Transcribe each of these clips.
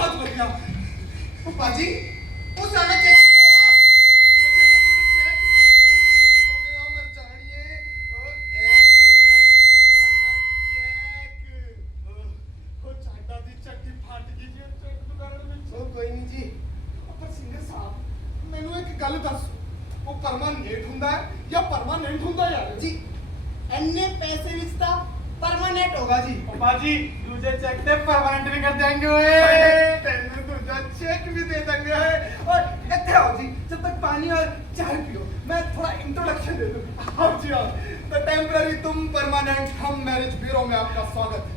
बहुत बढ़िया। पापा जी वो सारा चेक किया जैसे थोड़े चेक हो गया मर जानिए एक गजी ਤੁਹਾਡਾ चेक ਉਹ ਚਾਟਾ ਦੀ ਚੱਟੀ ਫਟ ਗਈ ਜੀ ਚੈੱਕ ਦੁਕਾਨ ਵਿੱਚ ਉਹ ਕੋਈ ਨਹੀਂ ਜੀ ਪਰ ਸਿੰਗਰ ਸਾਹਿਬ ਮੈਨੂੰ ਇੱਕ ਗੱਲ ਦੱਸੋ ਉਹ ਪਰਮਾਨੈਂਟ ਹੁੰਦਾ ਹੈ ਜਾਂ ਪਰਮਾਨੈਂਟ ਹੁੰਦਾ ਯਾਰ जी अन्य पैसे ਵਿੱਚ ਤਾਂ परमानेंट होगा जी। पापा जी दूसरे चेक से परमानेंट भी कर देंगे ओए तेरे दूसरा चेक भी दे देंगे और इतने आओ जी जब तक पानी और चाय पियो मैं थोड़ा इंट्रोडक्शन दे दूं। हाँ जी हाँ तो टेम्पररी तुम परमानेंट हम मैरिज ब्यूरो में आपका स्वागत है।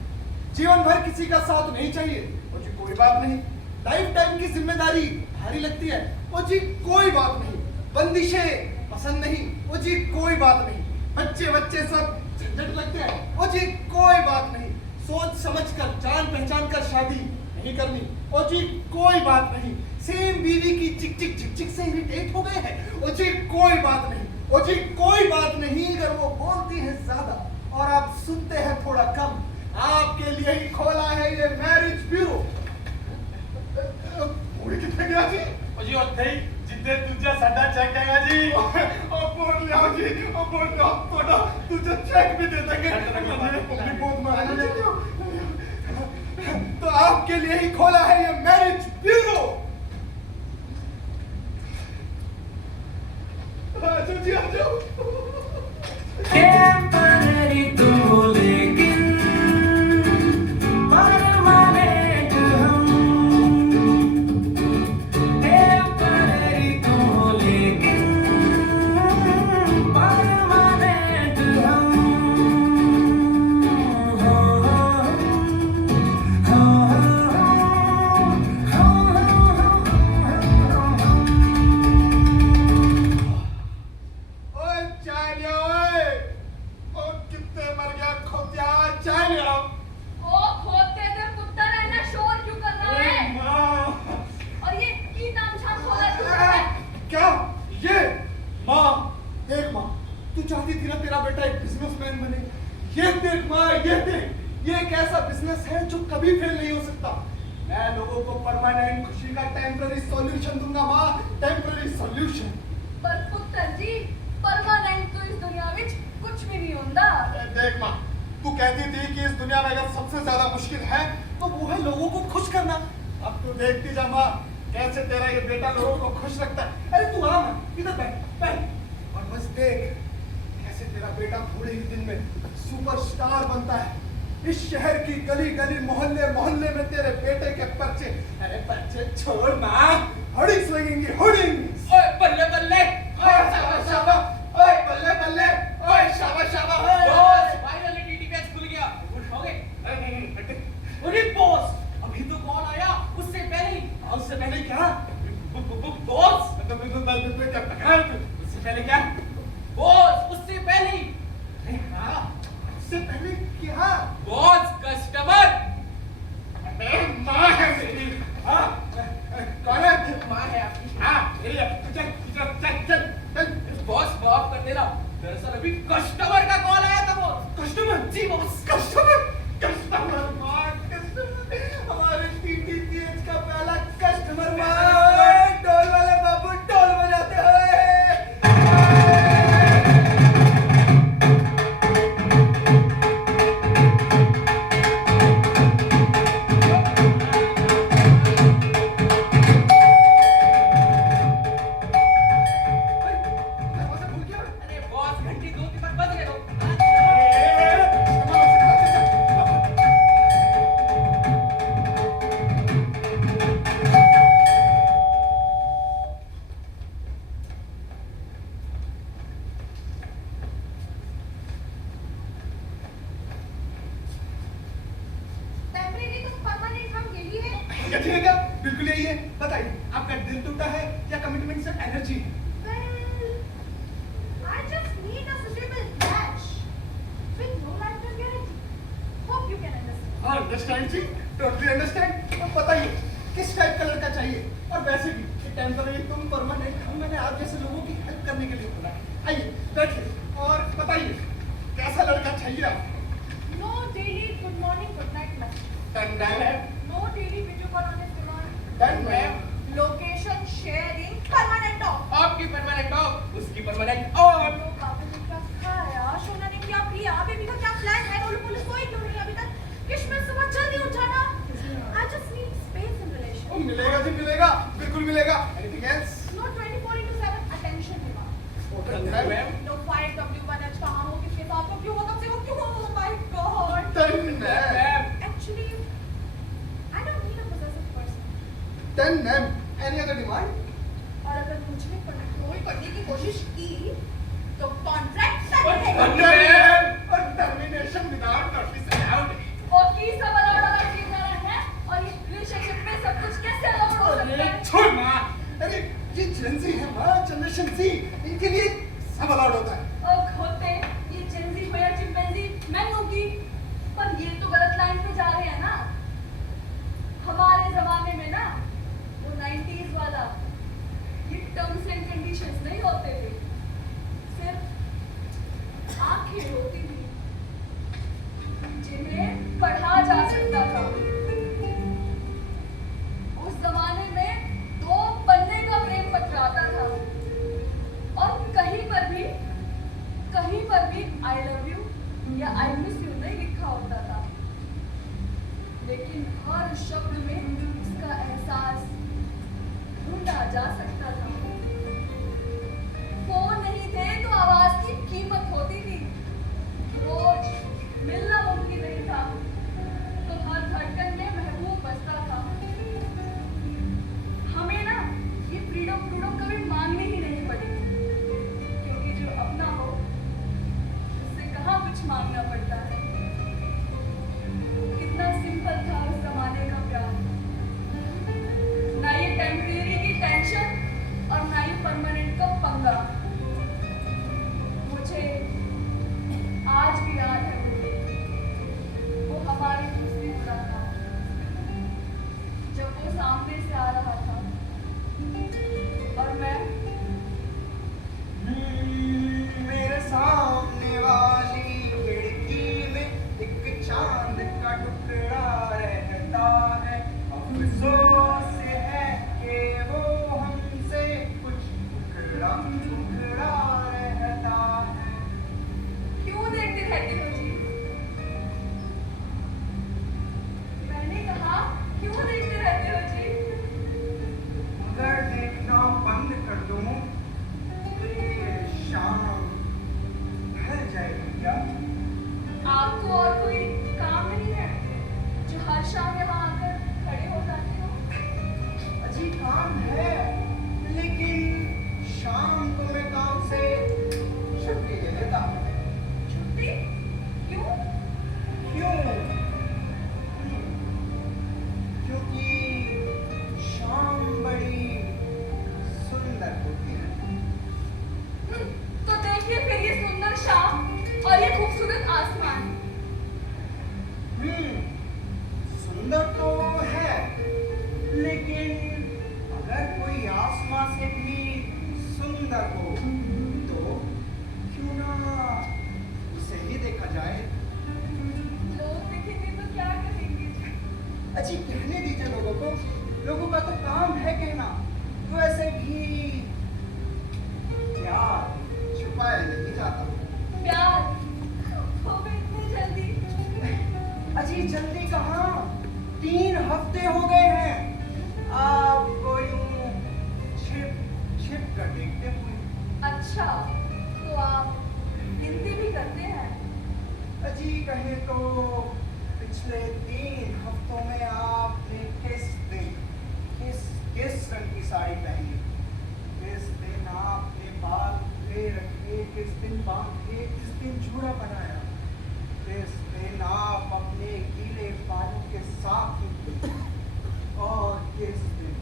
जीवन भर किसी का साथ नहीं चाहिए वो जी कोई बात नहीं। लाइफ टाइम की जिम्मेदारी भारी लगती है वो जी कोई बात नहीं। बंदिशें पसंद नहीं वो जी कोई बात नहीं। बच्चे सब झंझट लगते हैं वो जी कोई बात नहीं। सोच समझ कर जान पहचान कर शादी नहीं करनी वो जी कोई बात नहीं। सेम बीवी की चिक चिक झिक झिक से इरिटेट हो गए हैं वो जी कोई बात नहीं। वो जी कोई बात नहीं अगर वो बोलती है ज्यादा और आप सुनते हैं थोड़ा कम आपके लिए ही खोला है ये मैरिज ब्यूरो। पूरी कितने गया जी ओ जी ਉੱਥੇ ਹੀ ਜਿੱਦੇ ਦੂਜਾ ਸਾਡਾ ਚੈੱਕ ਹੈਗਾ ਜੀ ਉਹ बोल लिया जी ਉਹ बोल लिया थोड़ा तुझे चेक भी दे देंगे पब्लिक बहुत मारेगी तो आपके लिए ही खोला है ये मैरिज ब्यूरो। आजो जी आजो टेम्पररी तुम हो लेकिन परमानेंट हम टेम्पररी तुम हो लेकिन परमानेंट हम ओए चाय लिया ओए ओ कितने मर गया खोतिया चाय लिया ओ खोते दे पुत्र ऐना शोर क्यों कर रहा है? माँ और ये की तामझाम हो रहा है तुम्हारा? क्या ये माँ देख माँ तू चाहती थी ना तेरा बेटा एक बिजनेसमैन बने। ये देख माँ ये देख ये एक ऐसा बिजनेस है जो कभी फेल नहीं हो सकता। मैं लोगों को परमानेंट खुशी का टेम्पररी सॉल्यूशन दूंगा माँ टेम्पररी सॉल्यूशन। पर पुत्र जी परमानेंट तो इस दुनिया में कुछ भी नहीं होता। देख माँ तू कहती थी कि इस दुनिया में अगर सबसे ज्यादा मुश्किल है तो वो है लोगों को खुश करना। अब तू देखती जा माँ कैसे तेरा ये बेटा लोगों को खुश रखता है। अरे तू आ माँ इधर बैठ बैठ और बस देख कैसे तेरा बेटा थोड़े ही दिन में सुपरस्टार बनता है। इस शहर की गली गली मोहल्ले मोहल्ले में तेरे बेटे के पर्चे अरे पर्चे छोड़ माँ होर्डिंग्स लगेंगी होर्डिंग्स। ओए बल्ले बल्ले ओए शाबाश शाबाश ओए बल्ले बल्ले ओए शाबाश शाबाश बॉस फाइनली टीटीपीएस खुल गया खुश हो गए अरे बॉस अभी तो कॉल आया उससे पहले ही उससे पहले क्या बॉस उससे पहले क्या बॉस उससे पहले ही अरे हाँ उससे पहले क्या बॉस कस्टमर अरे माँ है मेरी हाँ कौन है माँ है आपकी हाँ मेरी है। चल चल चल चल चल बॉस माफ कर देना दरअसल अभी कस्टमर का कॉल आया था बॉस कस्टमर जी बॉस कस्टमर कस्टमर माँ कस्टमर हमारे टीटीपीएच का पहला कस्टमर माँ टोल वाले बाबू टोल बजाते हैं। अरे बॉस घंटी 2 के बाद बज गए दो टेम्परेरी तुम परमानेंट हम के लिए क्या ठीक है बिल्कुल यही है। बताइए आपका दिल टूटा है या कमिटमेंट से एनर्जी है। Well, I just need a suitable match with no lifetime guarantee. Hope you can understand. हाँ अंडरस्टैंड जी टोटली अंडरस्टैंड। अब बताइए किस टाइप का लड़का चाहिए और वैसे भी ये टेम्पररी तुम परमानेंट हम मैंने आप जैसे लोगों की हेल्प करने के लिए बोला है। आइए बैठिए और बताइए कैसा लड़का चाहिए आपको। No daily good morning, good night message. And then No daily video call on his demand Done, ma'am. Location sharing permanent of. आपकी परमानेंट ऑफ, उसकी परमानेंट ऑन। तो बाबू ने क्या खाया, सोना ने क्या पिया, बेबी का क्या प्लान है, और पुलिस कोई क्यों नहीं अभी तक? किशमिश सुबह जल्दी उठाना। I just need space in relation. ओ, मिलेगा जी मिलेगा, बिल्कुल मिलेगा। Anything else? No 24/7 attention demand. Done, ma'am. No 5W1H कहाँ हो, किसके साथ हो, क्यों हो, कब से हो, क्यों हो, oh my God. Done, ma'am. Ma'am, Actually, I don't need a possessive person. Done, ma'am. Any other demand? और अगर मुझे कंट्रोल करने की कोशिश की तो कॉन्ट्रैक्ट Done, करने ma'am. और termination without notice allowed. और की सब अलग-अलग चीज है और ये रिलेशनशिप में सब कुछ कैसे अलग हो सकता है? छोड़ माँ। अरे ये Gen Z है माँ, जनरेशन Z, इनके लिए सब अलाउड होता है। और होते ये जेंजी हो या चिंपैंजी मैं होगी, पर ये तो गलत लाइन पे जा रहे हैं ना। हमारे जमाने में ना वो 90s वाला ये टर्म्स एंड कंडीशंस नहीं होते थे, सिर्फ आंखें होती थी जिन्हें पढ़ा जा सकता था। उस जमाने में 2 पन्ने का प्रेम पत्र आता था और कहीं पर भी आई लव यू या आई मिस यू नहीं लिखा होता था, लेकिन हर शब्द में उसका एहसास ढूंढा जा सकता था। फोन नहीं थे तो आवाज की कीमत होती थी, रोज मिलना मुमकिन नहीं था तो हर धड़कन में महबूब बसता था। हमें ना ये फ्रीडम कभी मांगनी ही नहीं पड़ी, क्योंकि जो अपना हो उससे कहाँ कुछ मांगना पड़ता है। कितना सिंपल था उस जमाने का प्यार, ना ये टेम्परेरी की टेंशन और ना ये परमानेंट का पंगा। मुझे आज भी याद है वो हमारी दूसरी मुलाकात, जब वो सामने से आ रहा था और मैं मेरे सामने वाली खिड़की में एक चांद का टुकड़ा रहता है, अफसोस है कि वो हमसे कुछ टुकड़ा रहता है। क्यों देखते रहते हो जी? मैंने कहा क्यों देखते रहते हो जी? अगर देखना बंद कर दूं तो ये शाम ढल जाएगी क्या? आपको और कोई काम नहीं है जो हर शाम यहाँ आकर खड़े हो जाते हो? अजी काम है, लेकिन शाम को मैं काम से छुट्टी ले लेता हूँ। छुट्टी? क्यों? क्यों? क्योंकि शाम बड़ी सुंदर होती है। तो देखिए फिर ये सुंदर शाम और ये खूबसूरत आसमान। सुंदर तो है, लेकिन अगर कोई आसमां से भी सुंदर हो तो क्यों ना उसे ही देखा जाए। लोग देखेंगे तो क्या कहेंगे जी? अच्छी कहने दीजिए लोगों का तो काम है कहना, तो ऐसे भी प्यार छुपाया नहीं जाता। प्यार हो गए इतनी जल्दी? अजी जल्दी कहाँ, 3 हफ्ते हो गए हैं आपको यूं छिप कर देखते हुए। अच्छा, तो आप गिनती भी करते हैं? अजी कहे तो पिछले 3 हफ्तों में आपने किस रंग की साड़ी पहनी, किस दिन आपने बाल खुले रखे, किस दिन बांधे, किस दिन जूड़ा बनाया, किस दिन आप अपने गीले बालों के साथ निकले, और किस दिन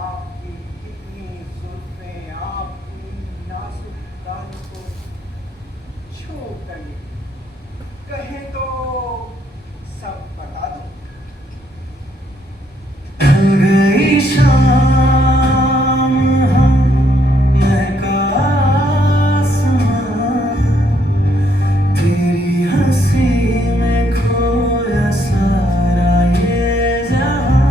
आपकी कितनी जुल्फें आपकी नाजुक गालों को छू कर निकली। कहे तो सब बता दो। गई शाम महका आसमां, तेरी हंसी में खोया सारा ये जहां।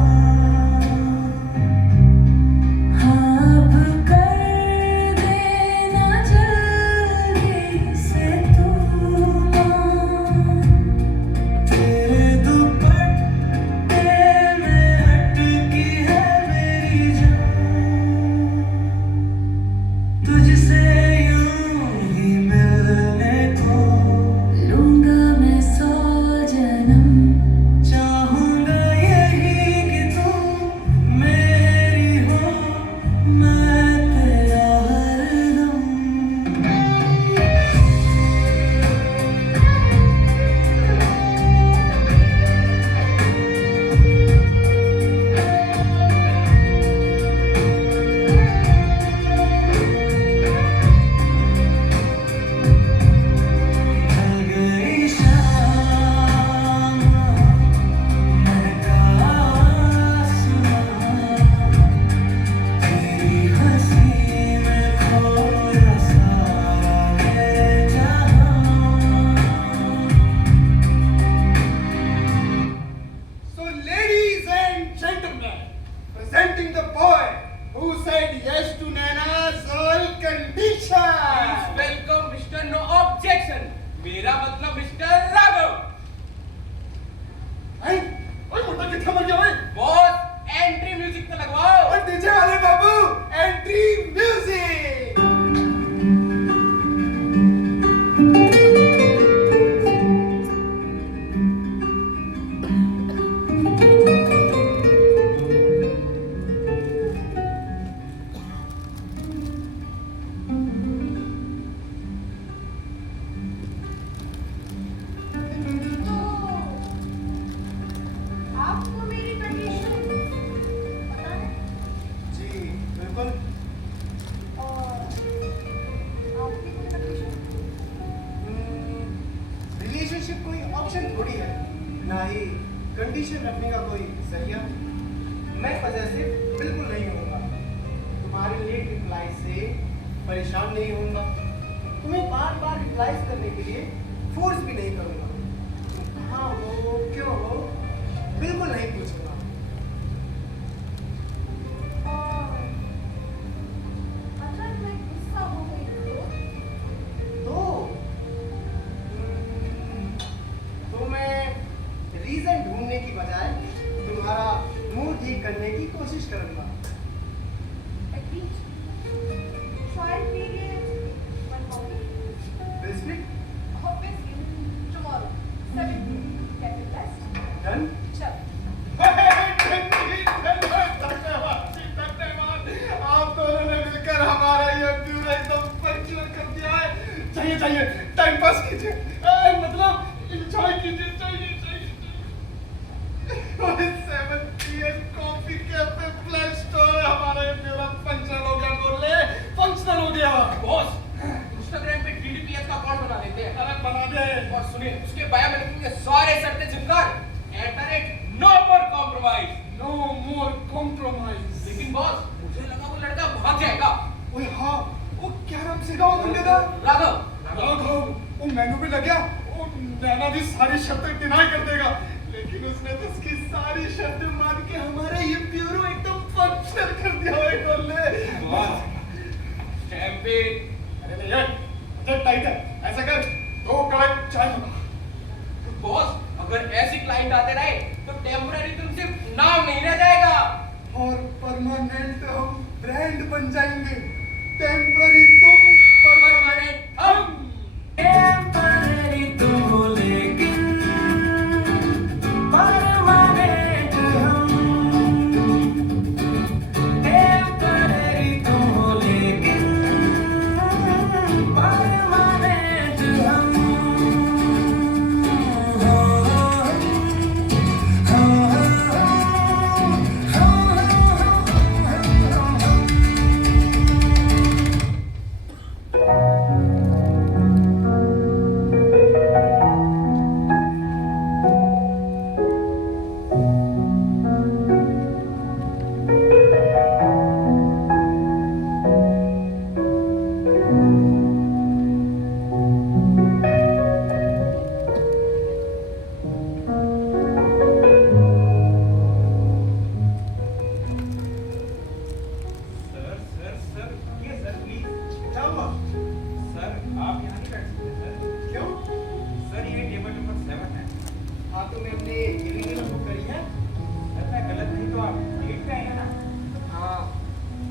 representing the boy who said yes to Naina's all conditions. Welcome mister no objection, मेरा मतलब मिस्टर राघव। ओए मोटा कितना मर गया ओए? बॉस एंट्री म्यूजिक तो लगवाओ। और डीजे वाले बाबू एंट्री म्यूजिक। आपको मेरी कंडीशन पता है? जी बिल्कुल। और आपकी कोई कंडीशन? रिलेशनशिप कोई ऑप्शन थोड़ी है, ना ही कंडीशन रखने का कोई जरिया। मैं पॉजेसिव बिल्कुल नहीं होऊंगा, तुम्हारे लेट रिप्लाई से परेशान नहीं होऊंगा, तुम्हें बार बार रिप्लाईज करने के लिए फोर्स भी नहीं करूंगा। तुम कहाँ हो, क्यों हो, बिल्कुल नहीं पूछूंगा। और अगर मैं गुस्सा हो गई तो? तो मैं रीजन ढूंढने की बजाय तुम्हारा मूड ठीक करने की कोशिश करूंगा। At least trial period 1 copy. This Obviously, tomorrow 7 PM. Get it blessed? Done. चल। आप दोनों ने मिलकर हमारा ये ब्यूरो एकदम पंचर कर दिया है। चाहिए टाइम पास कीजिए, मतलब एंजॉय कीजिए, चाहिए 7 PM coffee cafe play store हमारा ये ब्यूरो पंचर हो गया, बोले फंक्शनल हो गया। बॉस इंस्टाग्राम पे DDPS का अकाउंट बना लेते हैं। अरे बना दे। और सुनिए उसके बायो में लिखेंगे सारे शर्तें जिनकर @no more compromise। नो मोर कॉम्प्रोमाइज। लेकिन बॉस मुझे लगा वो लड़का भाग जाएगा। ओए हाँ, वो क्या नाम से गाँव तुमने था? राघव वो मेनू पे लग गया, वो नैना भी सारी शर्तें डिनाई कर देगा, लेकिन उसने तो उसकी सारी शर्तें मान के हमारा ये ब्यूरो एकदम फंक्शनल कर दिया है कोल्ले। चैंपियन अरे नहीं यार, अच्छा टाइट है, ऐसा कर 2 कड़क चाय बना। बॉस अगर ऐसे क्लाइंट आते रहे तो टेम्पररी तुम सिर्फ नाम नहीं रह जाएगा और परमानेंट हम ब्रांड बन जाएंगे। टेम्पररी तुम, परमानेंट हम। टेम्पररी तुम हो लेकिन परमानेंट हम। टेम्पररी तुम हो लेकिन परमानेंट हम। सर ये सर प्लीज। क्या हुआ? सर आप यहाँ नहीं बैठ सकते सर। क्यों? सर ये टेबल नंबर 7 है। हाँ, तुमने अपनी गिरी बुक करी है? सर मैं गलत नहीं तो आप 8 पे आए हैं ना। हाँ।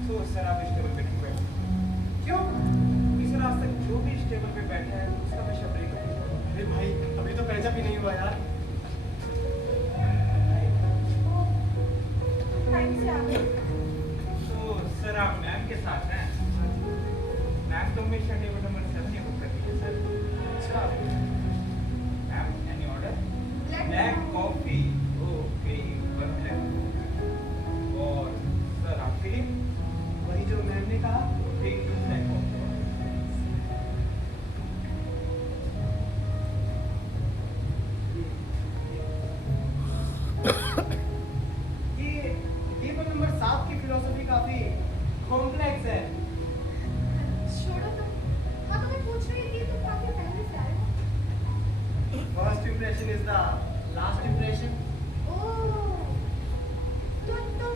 तो सर आप इस टेबल पे नहीं बैठ सकते। क्यों? क्योंकि सर आज तक जो भी इस टेबल पे बैठे हैं उसका हमेशा ब्रेक है। अरे भाई, अभी तो पैसा भी नहीं हुआ यार। थैंक्स यार। तो सर आप मैम के साथ हैं। मैम तो हमेशा टेबल नंबर 7 ही बुक करती है सर। अच्छा। Ma'am any order? Black black coffee. Okay 1 black. और सर आपके लिए? वही जो मैम ने कहा। ठीक 2 ब्लैक कॉफी। ये टेबल नंबर 7 की फिलॉसफी काफी कॉम्प्लेक्स है। छोड़ो तुम। हाँ, तो मैं पूछ रही थी तुम काफी पहले से आए हो। First impression is the last impression. Oh, तो तुम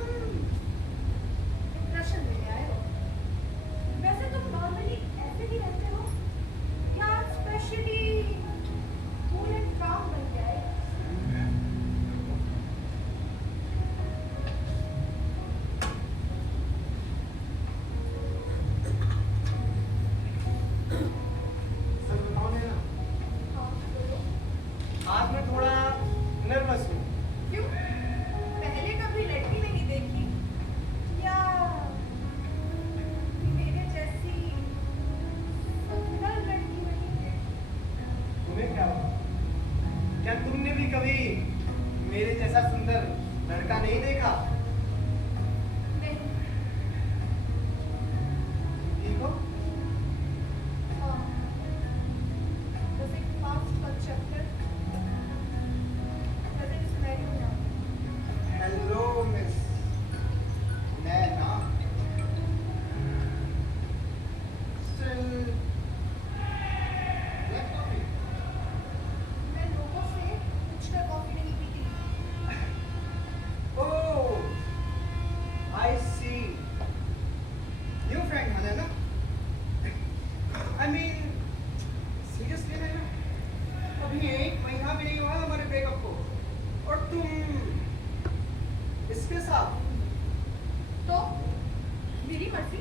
मर्जी।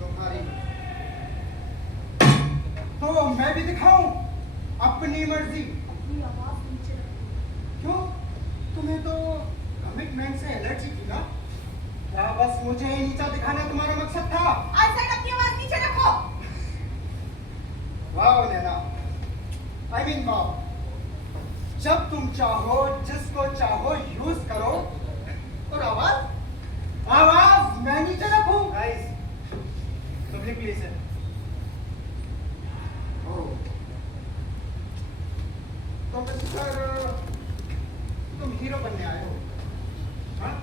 तुम्हारी तो मैं भी दिखाऊं अपनी मर्जी। अपनी आवाज नीचे रखो। क्यों? तुम्हें तो कमिटमेंट से एलर्जी थी ना? क्या बस मुझे ही नीचा दिखाना तुम्हारा मकसद था? आज तक अपनी आवाज नीचे रखो। वाह नैना, I mean वाह। जब तुम चाहो जिसको चाहो यूज करो, और आवाज मैं नीचे रखूं। गाइस, पब्लिक प्लीज है। तो मिस्टर, तुम हीरो बनने आए हो, हाँ?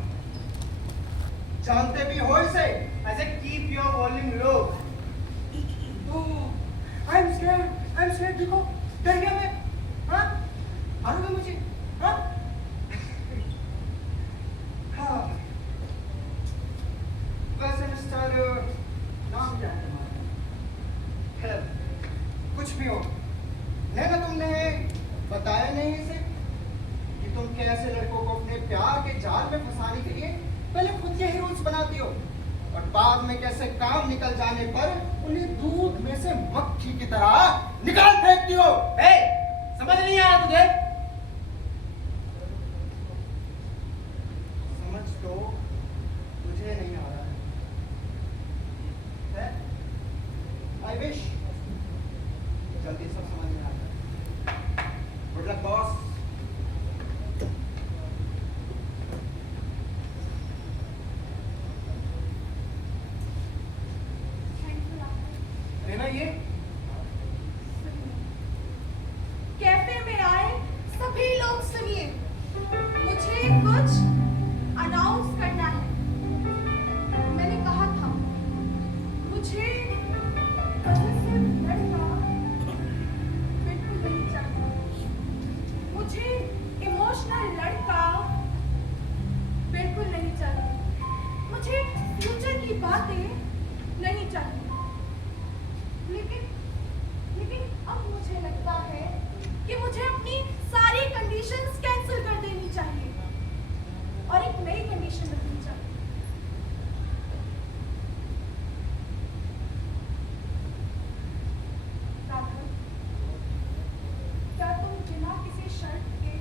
जानते भी हो इसे, ऐसे keep your volume low. I'm scared, देखो, डर गया मैं, हाँ? मारोगे मुझे, हाँ? हाँ। वैसे मिस्टर, नाम क्या है तुम्हारा? खैर, कुछ भी हो, नैना तुमने बताया नहीं इसे कि तुम कैसे लड़कों को अपने प्यार के जाल में फंसाने के लिए पहले खुद के ही रूल्स बनाती हो, और बाद में कैसे काम निकल जाने पर उन्हें दूध में से मक्खी की तरह निकाल फेंकती हो। समझ नहीं आया तुझे? समझ तो तुझे नहीं आ रहा है? I wish जल्दी सब समझ में आ जाए। Good luck, boss. ना ये कैफे में आए सभी लोग सुनिए, मुझे कुछ अनाउंस करना है। मैंने कहा था मुझे पॉजिटिव लड़का बिल्कुल नहीं चाहिए, मुझे इमोशनल लड़का बिल्कुल नहीं चाहिए, मुझे फ्यूचर की बातें नहीं चाहिए। लेकिन अब मुझे लगता है कि मुझे अपनी सारी कंडीशंस कैंसिल कर देनी चाहिए और एक नई कंडीशन रखनी चाहिए। राघव, क्या तुम बिना किसी शर्त के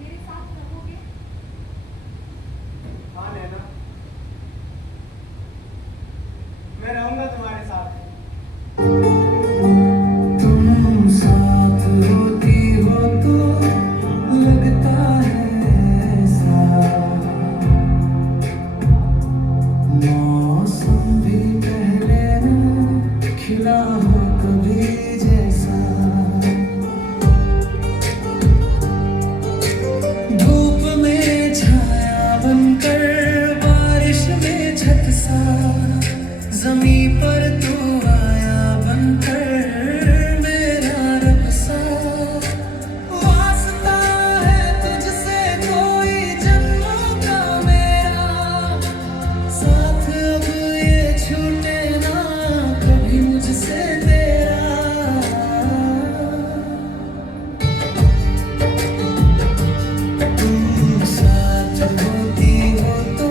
मेरे साथ रहोगे? हाँ नैना, मैं रहूंगा तुम्हारे साथ। तुम साथ होती हो तो लगता है ऐसा, मौसम भी पहले न खिला हो कभी जैसा, धूप में छाया बनकर बारिश में छत सा, ज़मीं पर तू आया बनकर मेरा रब सा, वास्ता है तुझसे कोई जन्मों का मेरा, साथ अब ये छूटे ना कभी मुझसे तेरा। तुम साथ होती हो तो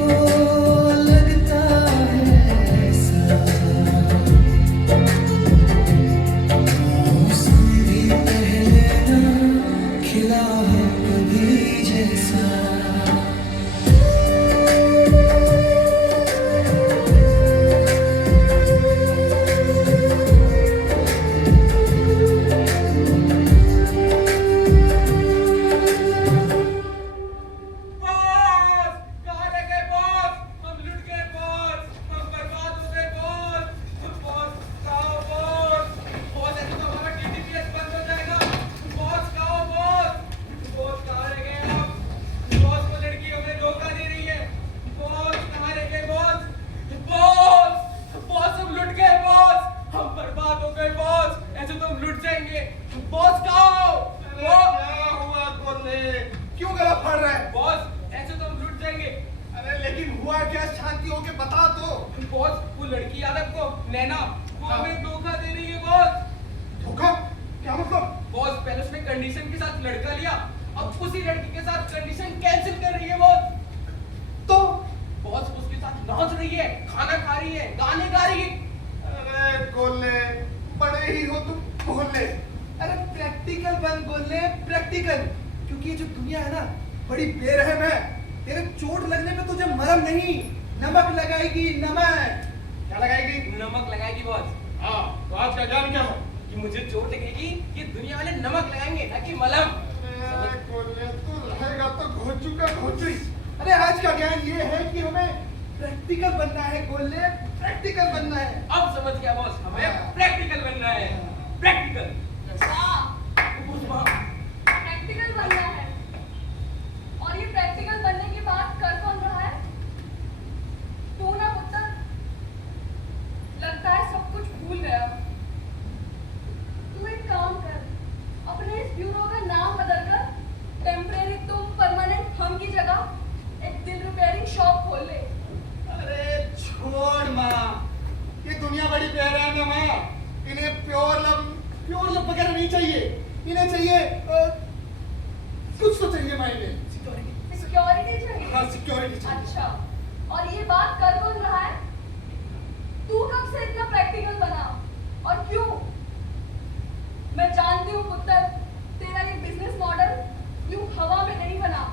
लगता है ऐसा, मौसम भी पहले न खिला हो कभी जैसा। बॉस, कहाँ रह गए बॉस? हम लुट गए बॉस, हम बर्बाद हो गए बॉस। बॉस कहाँ हो बॉस? बॉस ऐसे तो हमारा TTPS बंद हो जाएगा। बॉस कहाँ हो बॉस? बॉस कहाँ रह गए आप? बॉस वो लड़की हमें धोखा दे रही है। बॉस कहाँ रह गए बॉस? बॉस, बॉस हम लुट गए बॉस, हम बर्बाद हो गए बॉस, ऐसे तो हम लुट जाएंगे। बॉस कहाँ हो? बॉस क्या हुआ बोले? क्यों गला फाड़ रहा है? बॉस ऐसे तो हम लुट जाएंगे। अरे लेकिन हुआ क्या? शांति होके बता तो। बॉस वो लड़की याद है आपको, नैना, वो हमें धोखा दे रही है बॉस। धोखा? क्या मतलब? बॉस पहले उसने कंडीशन के साथ लड़का लिया, अब उसी लड़की के साथ कंडीशन कैंसिल कर रही है बॉस। तो बॉस प्रैक्टिकल, क्योंकि ये जो दुनिया है ना बड़ी बेरहम है। तेरे चोट लगने पे तुझे मरहम नहीं, नमक लगाएगी, नमक। क्या लगाएगी? नमक लगाएगी बॉस। हाँ, तो आज का ज्ञान क्या है? कि मुझे चोट लगेगी कि दुनिया वाले नमक लगाएंगे ना कि मलहम। तू रहेगा तो घोचू का घोचू। अरे आज का ज्ञान ये है कि हमें प्रैक्टिकल बनना है गोले, प्रैक्टिकल बनना है। अब समझ गया बॉस, हमें हाँ। प्रैक्टिकल बनना है। प्रैक्टिकल। प्रैक्टिकल बनना है। और ये प्रैक्टिकल बनने की बात कर कौन रहा है? तू ना पुत्र। लगता है सब कुछ भूल गया। तू एक काम कर, अपने इस ब्यूरो का नाम बदलकर टेम्परेरी तुम परमानेंट हम की जगह एक दिल रिपेयरिंग शॉप खोल ले। अरे छोड़ माँ, ये दुनिया बड़ी बेरहम है माँ। इन्हें प्योर लव वगैरह नहीं चाहिए। इन्हें चाहिए कुछ तो चाहिए माँ इन्हें। सिक्योरिटी चाहिए। हाँ, सिक्योरिटी चाहिए। अच्छा, और ये बात कर कौन रहा है? तू कब से इतना प्रैक्टिकल बना और क्यों? मैं जानती हूँ पुत्र, तेरा ये बिजनेस मॉडल यूं हवा में नहीं बना,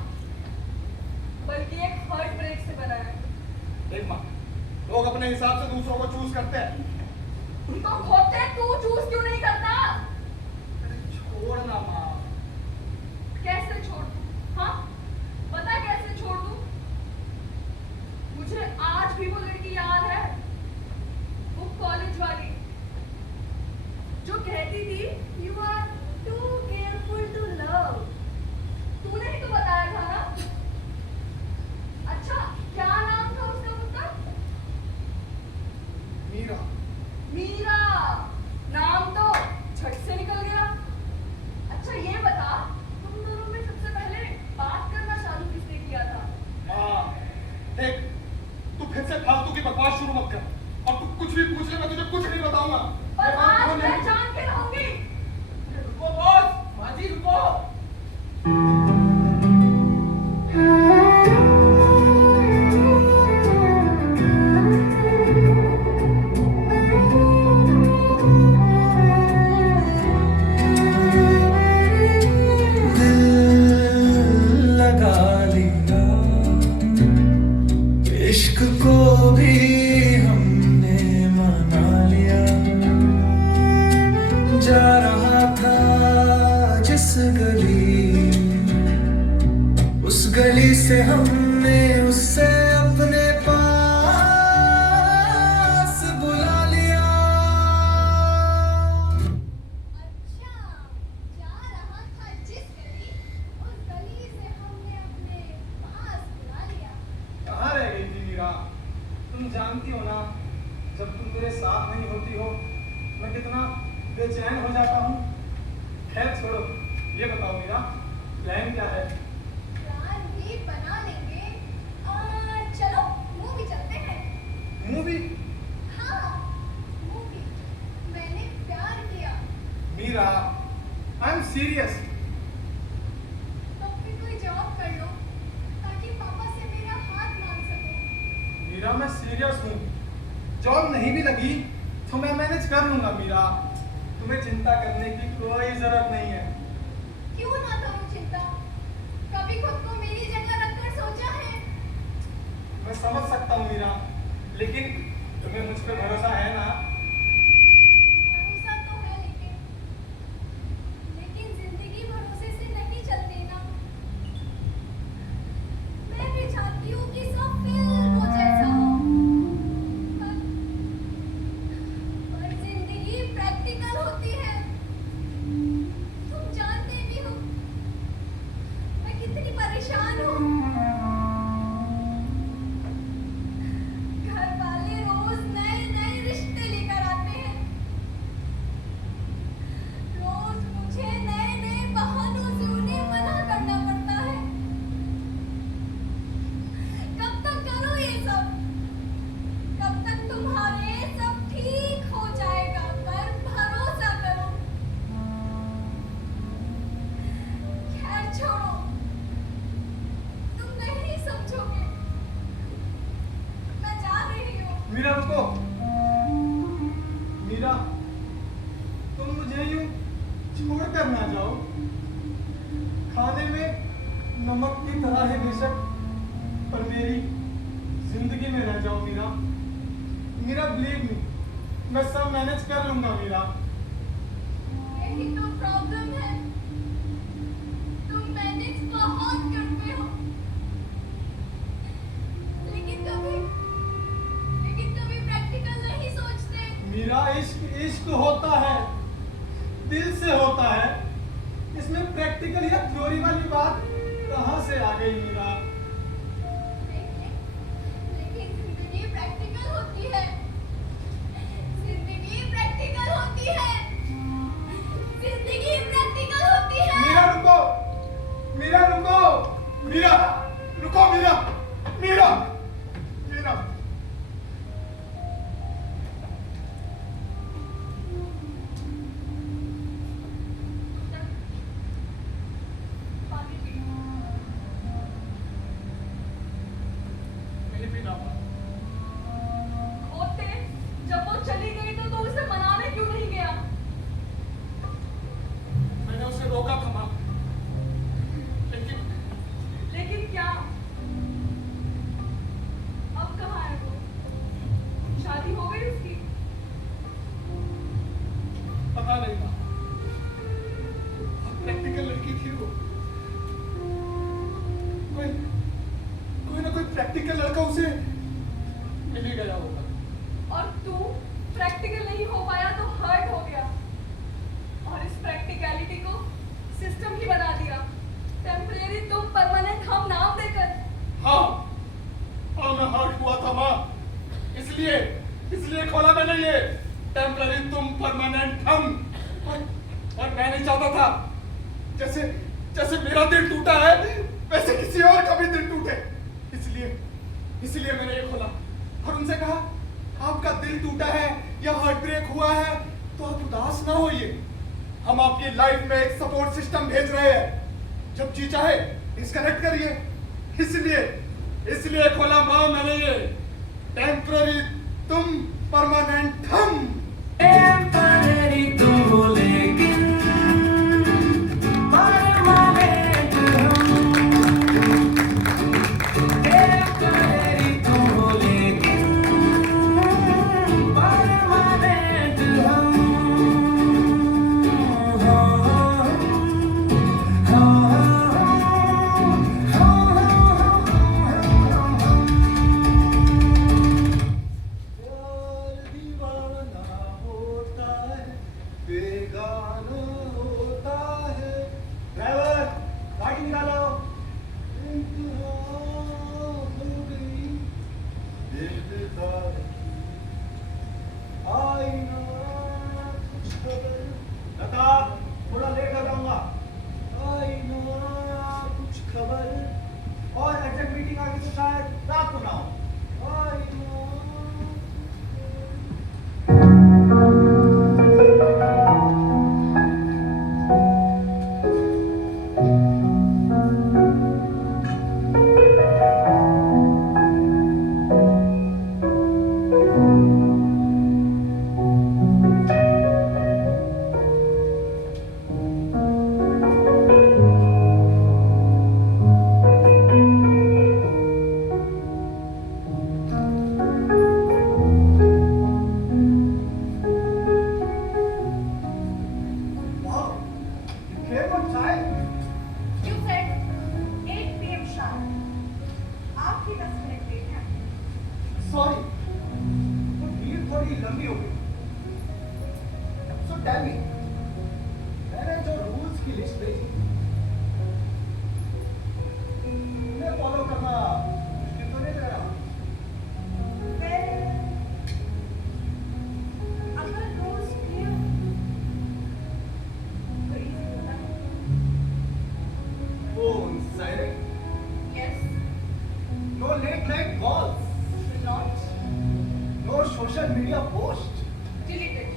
बल्कि एक हार्ट ब्रेक से बना है। देख माँ, लोग अपने हिसाब से दूसरों को चूज करते हैं। तो खोते तू चूज क्यों नहीं करता? अरे छोड़ ना माँ। कैसे छोड़ दूं? हाँ, बता कैसे छोड़ दूं? मुझे आज भी वो लड़की याद है, वो कॉलेज वाली जो कहती थी you are too careful to love. तूने ही तो बताया था ना? अच्छा, क्या नाम था उसका पुत्र? मीरा। मीरा। नाम तो झट से निकल गया। अच्छा ये बता, तुम दोनों में सबसे पहले बात करना चालू किसने किया था? हाँ, देख, तू फिर से फालतू की बकवास शुरू मत कर। और तू कुछ भी पूछ ले, मैं तुझे कुछ नहीं बताऊंगा। पर आज मैं जान के रहूंगी। रुको बॉस, माँ जी रुको। लगा लिया इश्क को भी हमने मना लिया। जा रहा था जिस गली, उस गली से हमने उससे अपने पास बुला लिया। अच्छा, जा रहा था जिस गली, उस गली से हमने अपने पास बुला लिया। कहाँ रह गई थी मीरा? तुम जानती हो ना, जब तुम मेरे साथ नहीं होती हो मैं कितना बेचैन हो जाता हूँ। खैर छोड़ो, ये बताओ मीरा, प्लान क्या है? प्लान भी बना लेंगे। चलो मूवी चलते हैं। मूवी? हाँ, मूवी। मैंने प्यार किया। Meera, I am serious. तो फिर कोई जॉब कर लो ताकि पापा से मेरा हाथ मांग सको। मीरा मैं सीरियस हूँ। जॉब नहीं भी लगी तो मैं मैनेज कर लूंगा मीरा। तुम्हें चिंता करने की कोई जरूरत नहीं है। क्यों ना करूं चिंता? कभी खुद को मेरी जगह रखकर सोचा है? मैं समझ सकता हूँ मीरा, लेकिन तुम्हें मुझ पे भरोसा है ना? भरोसा तो है, लेकिन जिंदगी भरोसे से नहीं चलती ना। मैं भी चाहती हूँ कि सब फिल्मों जैसा हो, पर जिंदगी प्रैक्टिकल होती है। तुम जानते भी हो मैं कितनी परेशान हूँ। घर वाले रोज नए नए रिश्ते लेकर आते हैं। रोज मुझे नए नए बहानों से उन्हें मना करना पड़ता है। कब तक करो ये सब? कब तक तुम्हारे सब ठीक हो जाएगा पर भरोसा करो। खैर छोड़ो, तुम नहीं समझोगे। मैं जा रही हूँ। मीरा रुको। मीरा, तुम मुझे यूं छोड़ कर ना जाओ। मीरा। मीरा बिलीव मी, मैं सब मैनेज कर लूंगा मीरा। यही तो प्रॉब्लम है, तुम मैनेज बहुत करते हो, लेकिन कभी प्रैक्टिकल नहीं सोचते। मीरा इश्क होता है, दिल से होता है। इसमें प्रैक्टिकल या थ्योरी वाली बात कहाँ से आ गई मीरा? लेकिन जिंदगी प्रैक्टिकल होती है, जिंदगी प्रैक्टिकल होती है, जिंदगी प्रैक्टिकल होती है। मीरा रुको, मीरा रुको, मीरा रुको, मीरा मीरा मीरा। पानी पी। नहीं पीना। होते जब वो चली गई तो तू उसे मनाने क्यों नहीं गया? मैंने उसे रोका था माँ, लेकिन क्या? अब कहाँ है वो? शादी हो गई उसकी? पता नहीं माँ। प्रैक्टिकल लड़की थी वो। कोई ना कोई प्रैक्टिकल लड़का उसे मिल ही गया होगा। और तू प्रैक्टिकल नहीं हो पाया तो हर्ट हो गया, और इस प्रैक्टिकलिटी को सिस्टम ही बना दिया। टेम्परेरी तुम परमानेंट हम नाम देकर। हाँ, और मैं हर्ट हुआ था माँ, इसलिए खोला मैंने ये टेम्पररी तुम परमानेंट हम। और मैं नहीं चाहता था जैसे मेरा दिल टूटा है वैसे किसी और का भी दिल टूटे। इसलिए मैंने ये खोला और उनसे कहा, आपका दिल टूटा है या हार्ट ब्रेक हुआ है तो आप उदास ना होइए, हम आपकी लाइफ में एक सपोर्ट सिस्टम भेज रहे हैं, जब जी चाहे डिस्कनेक्ट करिए। इसलिए खोला माँ मैंने ये टेम्पररी तुम परमानेंट हम। टेम्पररी तुम हो लेकिन परमानेंट हम। टेम्पररी तुम हो लेकिन परमानेंट हम। प्यार दीवाना होता है, बेगाना होता है। ड्राइवर गाड़ी निकालो। इंतहा हो गई दिलदार की, आई ना कुछ खबर। लता थोड़ा लेट हो जाऊंगा। आई ना कुछ खबर, और अर्जेंट मीटिंग आ गई तो शायद रात को ना हो। आई ना You said 8 PM sharp. आपकी 10 मिनट लेट है। सॉरी, वो डील थोड़ी लंबी हो गई। सो टेल मी, मैंने जो रूल्स की लिस्ट भेजी उन्हें फॉलो करना मुश्किल तो नहीं लग रहा? Well, अगर rules clear तो easy होता है। Phone silent, Yes, no late night calls, not no social media post. deleted.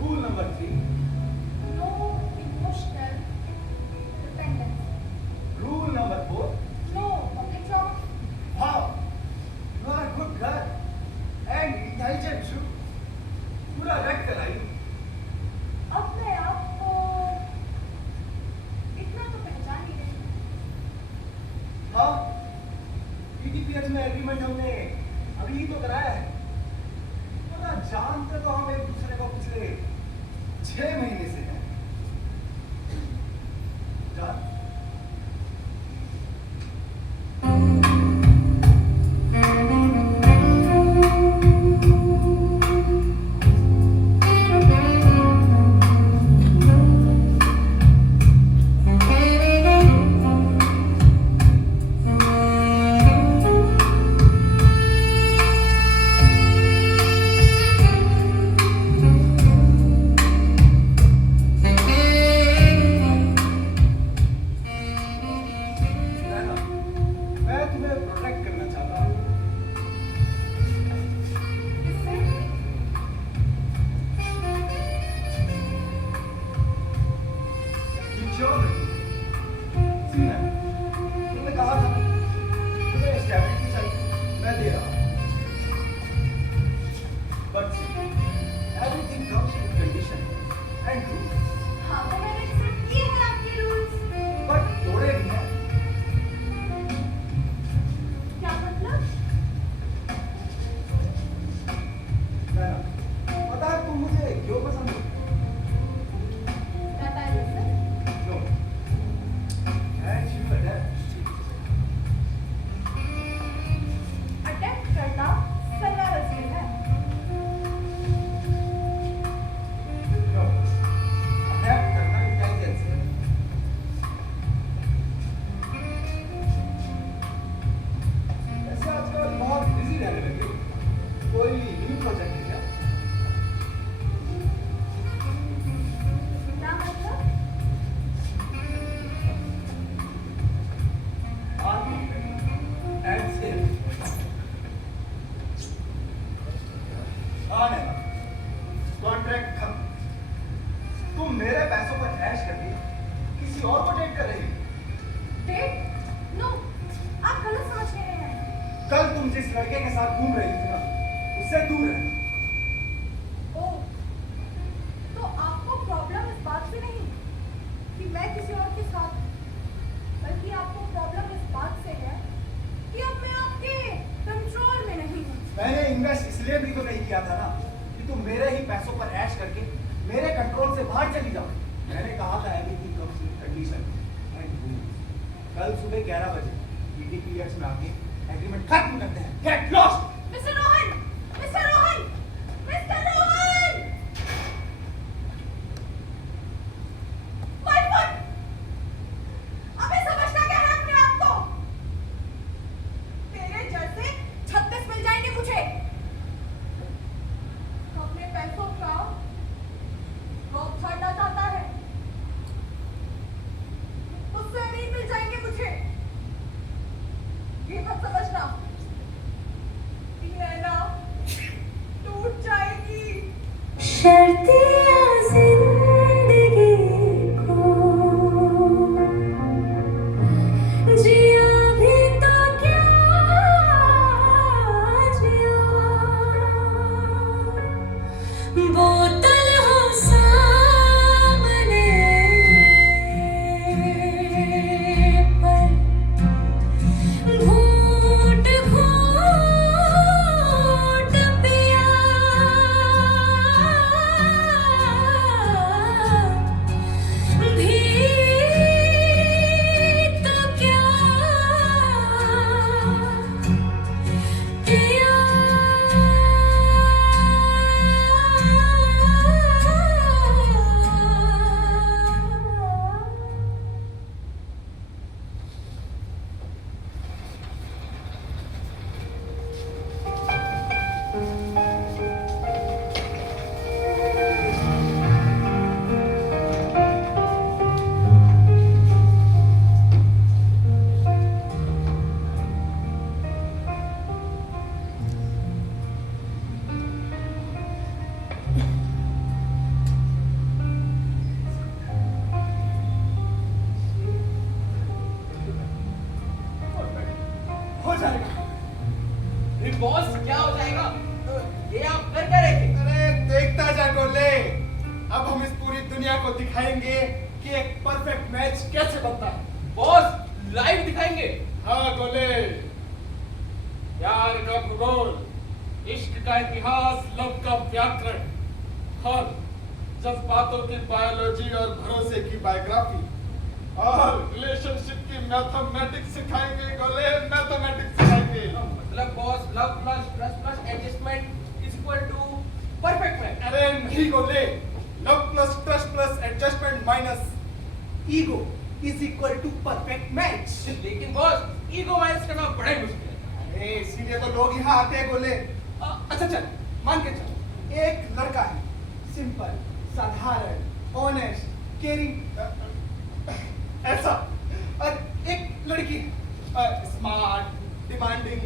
Rule number 3, No emotional dependence. Rule number 4, No public talk. How you are good girl and intelligent too, पूरा रख कर आई। अपने आप को इतना तो पहचान ही नहीं। हाँ, ईडीपीएस में एग्रीमेंट हमने अभी ही तो कराया है। वरना जानते तो हम एक दूसरे को पिछले 6 महीने से हैं। जान कॉन्ट्रैक्ट खत्म। तुम मेरे पैसों पर ऐश करके किसी और को डेट कर रही हो। डेट? नो, आप गलत समझ रहे हैं। कल तुम जिस लड़के के साथ घूम रही थी ना, उससे दूर रहना। ओह, तो आपको प्रॉब्लम इस बात से नहीं कि मैं किसी और के साथ, बल्कि आपको प्रॉब्लम इस बात से है कि अब मैं आपके कंट्रोल में नहीं हूँ। मैंने इन्वेस्ट इसलिए भी तो नहीं किया था ना कि तुम मेरे ही पैसों पर ऐश करके मेरे कंट्रोल से बाहर चली जाओ। मैंने कहा था everything comes with condition and rules. कल सुबह 11 बजे ईडीपीएस में आके एग्रीमेंट खत्म करते हैं। Get lost. Mister Rohan, mister Rohan, mister Rohan! My foot! अबे समझना क्या है अपने आप को? तेरे जैसे 36 मिल जाएंगे मुझे। अपने पैसों का रौब छाड़ना चाहता है, उससे नहीं मिल जाएंगे मुझे। ये मत समझना, नैना टूट जाएगी। शर्तियाँ जिंदगी को जिया भी तो क्या जिया, बोतल हो सामने पर घूट घूट पिया, भी तो क्या पिया। हो जाएगा। ये बॉस क्या हो जाएगा? ये आप कर क्या रहे थे? अरे देखता जा गोले, अब हम इस पूरी दुनिया को दिखाएंगे कि एक परफेक्ट मैच कैसे बनता है। बॉस लाइव दिखाएंगे। हाँ गोले, प्यार का भूगोल, इश्क का इतिहास, लव का व्याकरण और जज्बातों की बायोलॉजी और भरोसे की बायोग्राफी और रिलेशनशिप की मैथमेटिक्स सिखाएंगे गोले, मैथमेटिक्स सिखाएंगे। मतलब boss love plus plus plus adjustment is equal to perfect match. अरे नहीं गोले, love plus trust plus adjustment minus ego is equal to perfect match. लेकिन बॉस ईगो माइनस करना बड़ा ही मुश्किल है। अरे इसीलिए तो लोग यहाँ आते हैं गोले। अच्छा चल, मान के चल, एक लड़का है, सिंपल, साधारण, ऑनेस्ट, केयरिंग, ऐसा, और एक लड़की है, स्मार्ट, डिमांडिंग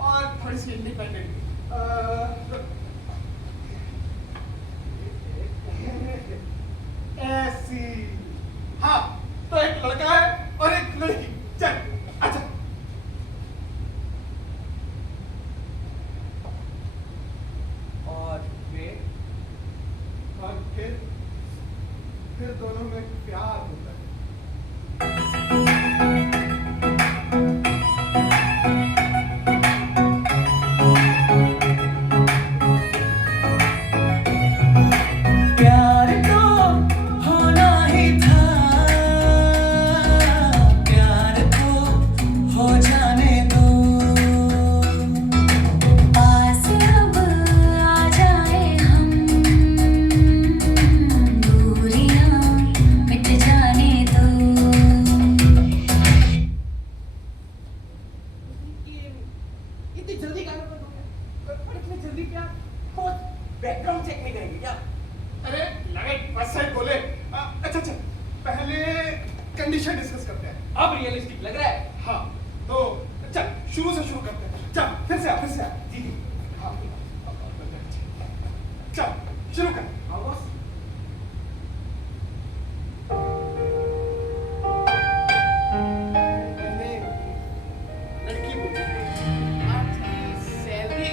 और थोड़ी सी इंडिपेंडेंट। ऐसी। हाँ, तो एक लड़का है और एक लड़की। चल, अच्छा। और फिर दोनों में प्यार होता है। प्यार तो होना ही था, प्यार को हो जाने दो, पास अब आ जाए हम, दूरियां मिट जाने दो। इतनी जल्दी गाना कर दोगे? और इतनी जल्दी प्यार? बैकग्राउंड चेक नहीं करेंगे क्या? अरे लगे बस है बोले। अच्छा अच्छा, पहले कंडीशन डिस्कस करते हैं। अब रियलिस्टिक लग रहा है। हाँ, तो चल शुरू से शुरू करते हैं। चल फिर से फिर से। जी जी। हाँ, चल शुरू कर। हाँ बॉस। पहले लड़की बोली, आपकी सैलरी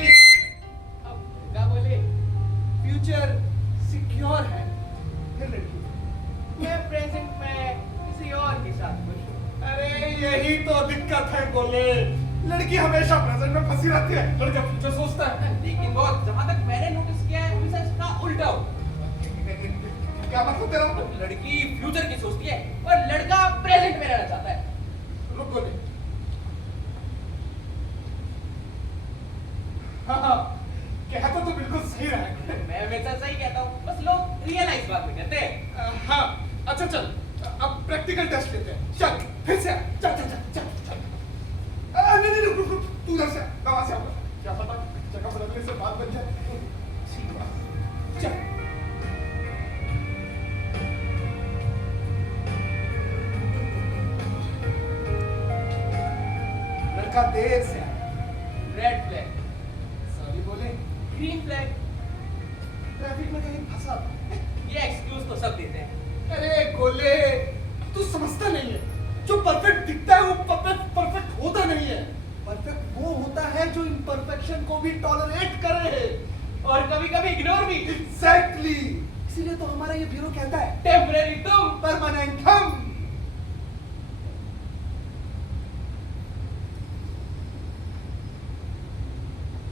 अब क्या बोले? फ्यूचर सिक्योर है। फिर लड़की, मैं प्रेजेंट में किसी और के साथ खुश हूँ। अरे यही तो दिक्कत है बोले, लड़की हमेशा प्रेजेंट में फंसी रहती है, लड़का फ्यूचर सोचता है। लेकिन बॉस जहाँ तक मैंने नोटिस किया है हमेशा इसका उल्टा होता है। क्या मतलब तेरा? लड़की फ्यूचर की सोचती है और लड़का प्रेजेंट में रहना चाहता है। रुक बोले। हाँ, कहता तो बिल्कुल सही रहा है। मैं हमेशा सही कहता हूँ, बस लोग रियलाइज बात नहीं करते हैं। हाँ, अच्छा चल, अब प्रैक्टिकल टेस्ट लेते हैं। चल फिर से आ। चल चल चल चल चल। नहीं नहीं रुक रुक रुक, तू उधर से आ, मैं वहां से आऊंगा। क्या पता जगह बदलने से बात बन जाए। ठीक है, चल। लड़का देर से आया। रेड फ्लैग, सॉरी बोले, ग्रीन फ्लैग, ट्रैफिक में कहीं फंसा था। ये एक्सक्यूज तो सब देते हैं। अरे गोले, तू समझता नहीं है, जो परफेक्ट दिखता है वो परफेक्ट होता नहीं है। परफेक्ट वो होता है जो इम्परफेक्शन को भी टॉलरेट करे और कभी-कभी इग्नोर भी। एग्जैक्टली। इसीलिए तो हमारा ये ब्यूरो कहता है टेम्परेरी तुम, परमानेंट हम।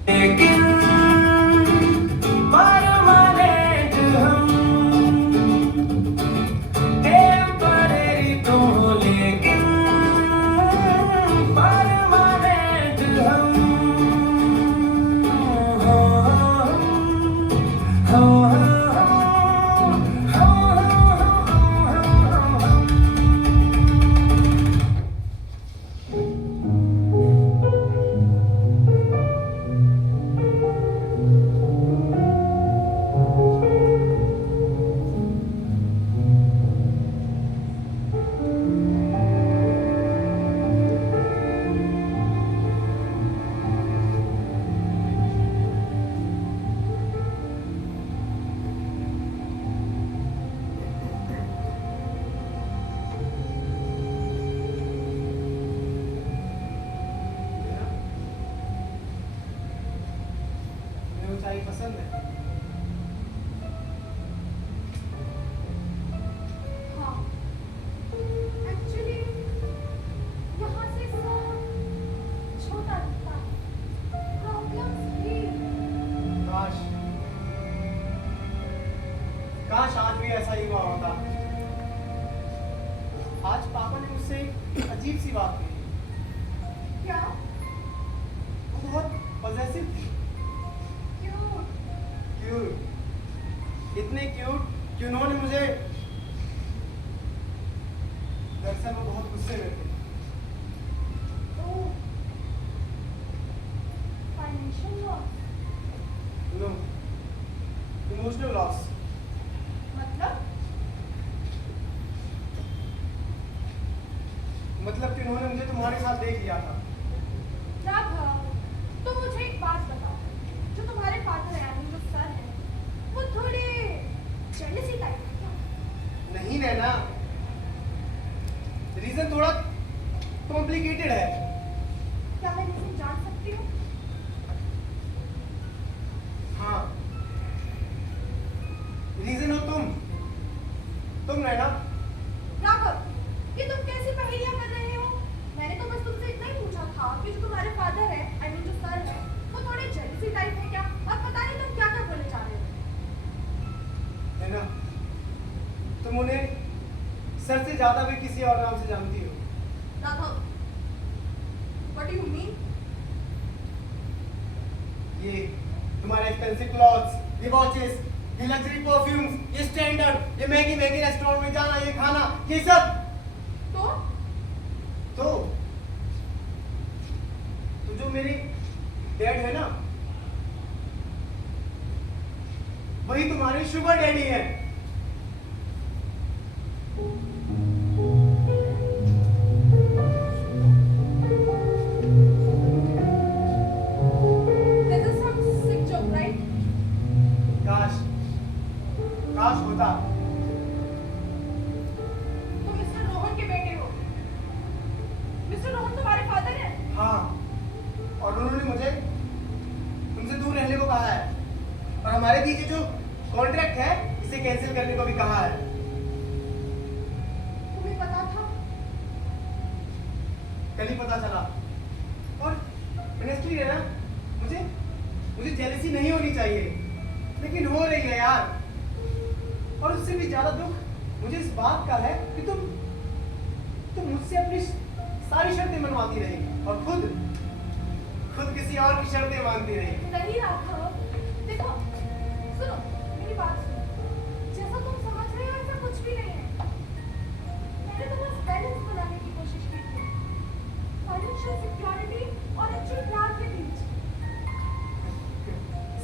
लेकिन परमानेंट हम, टेम्परेरी तो लेकिन परमानेंट हम। ऊंचाई पसंद है? हाँ, एक्चुअली यहाँ से सब छोटा दिखता है, सही हुआ होता। आज पापा ने मुझसे एक अजीब सी बात कही। क्या? वो बहुत पॉजेसिव थी। क्यों? क्यूट, इतने क्यूट कि उन्होंने मुझे, दरअसल वो बहुत गुस्से में थे। Oh, financial loss? No, emotional loss. मतलब कि उन्होंने मुझे तुम्हारे साथ देख लिया था। राघव, तुम मुझे एक बात बताओ, जो तुम्हारे फादर हैं, जो सर हैं, वो थोड़े जेलसी टाइप है क्या? नहीं नैना, रीजन थोड़ा कॉम्प्लिकेटेड है। क्या मैं रीजन जान सकती हूँ? हाँ, रीजन हो तुम नैना। राघव, ये तुम कैसी पहेलियां कर रहे हो? मैंने तो बस तुमसे इतना ही पूछा था कि जो तुम्हारे फादर हैं, आई मीन जो सर हैं, वो थोड़े जेलसी टाइप है क्या? और पता नहीं तुम क्या क्या बोलने चाह रहे हो। नैना, तुम उन्हें सर से ज्यादा भी किसी और नाम से जानती हो। Raghav, what do you mean? ये तुम्हारे एक्सपेंसिव क्लॉथ्स, ये वॉचेस, ये लग्जरी परफ्यूम्स, ये स्टैंडर्ड, ये महंगी महंगी रेस्टोरेंट में जाना, ये खाना, ये सब तो जो मेरे डैड है ना, वही तुम्हारे शुगर डैडी है। This is some sick joke, right? काश होता। तुम मिस्टर रोहन के बेटे हो। मिस्टर रोहन तुम्हारे फादर हैं? हाँ, और उन्होंने मुझे तुमसे दूर रहने को कहा है, और हमारे बीच जो कॉन्ट्रैक्ट है इसे कैंसिल करने को भी कहा है। तुम्हें पता था? कल ही पता चला। और ऑनेस्टली है ना, मुझे जेलसी नहीं होनी चाहिए, लेकिन हो रही है यार। और उससे भी ज्यादा दुख मुझे इस बात का है कि तुम मुझसे अपनी सारी शर्तें मनवाती रही और खुद किसी और की शर्तें मानती रही। नहीं राघव, देखो, सुनो, मेरी बात सुनो। जैसा तुम समझ रहे हो ऐसा कुछ भी नहीं है। मैंने तो बस बैलेंस बनाने की कोशिश की थी, फाइनेंशियल सिक्योरिटी और एक्चुअल प्यार के बीच।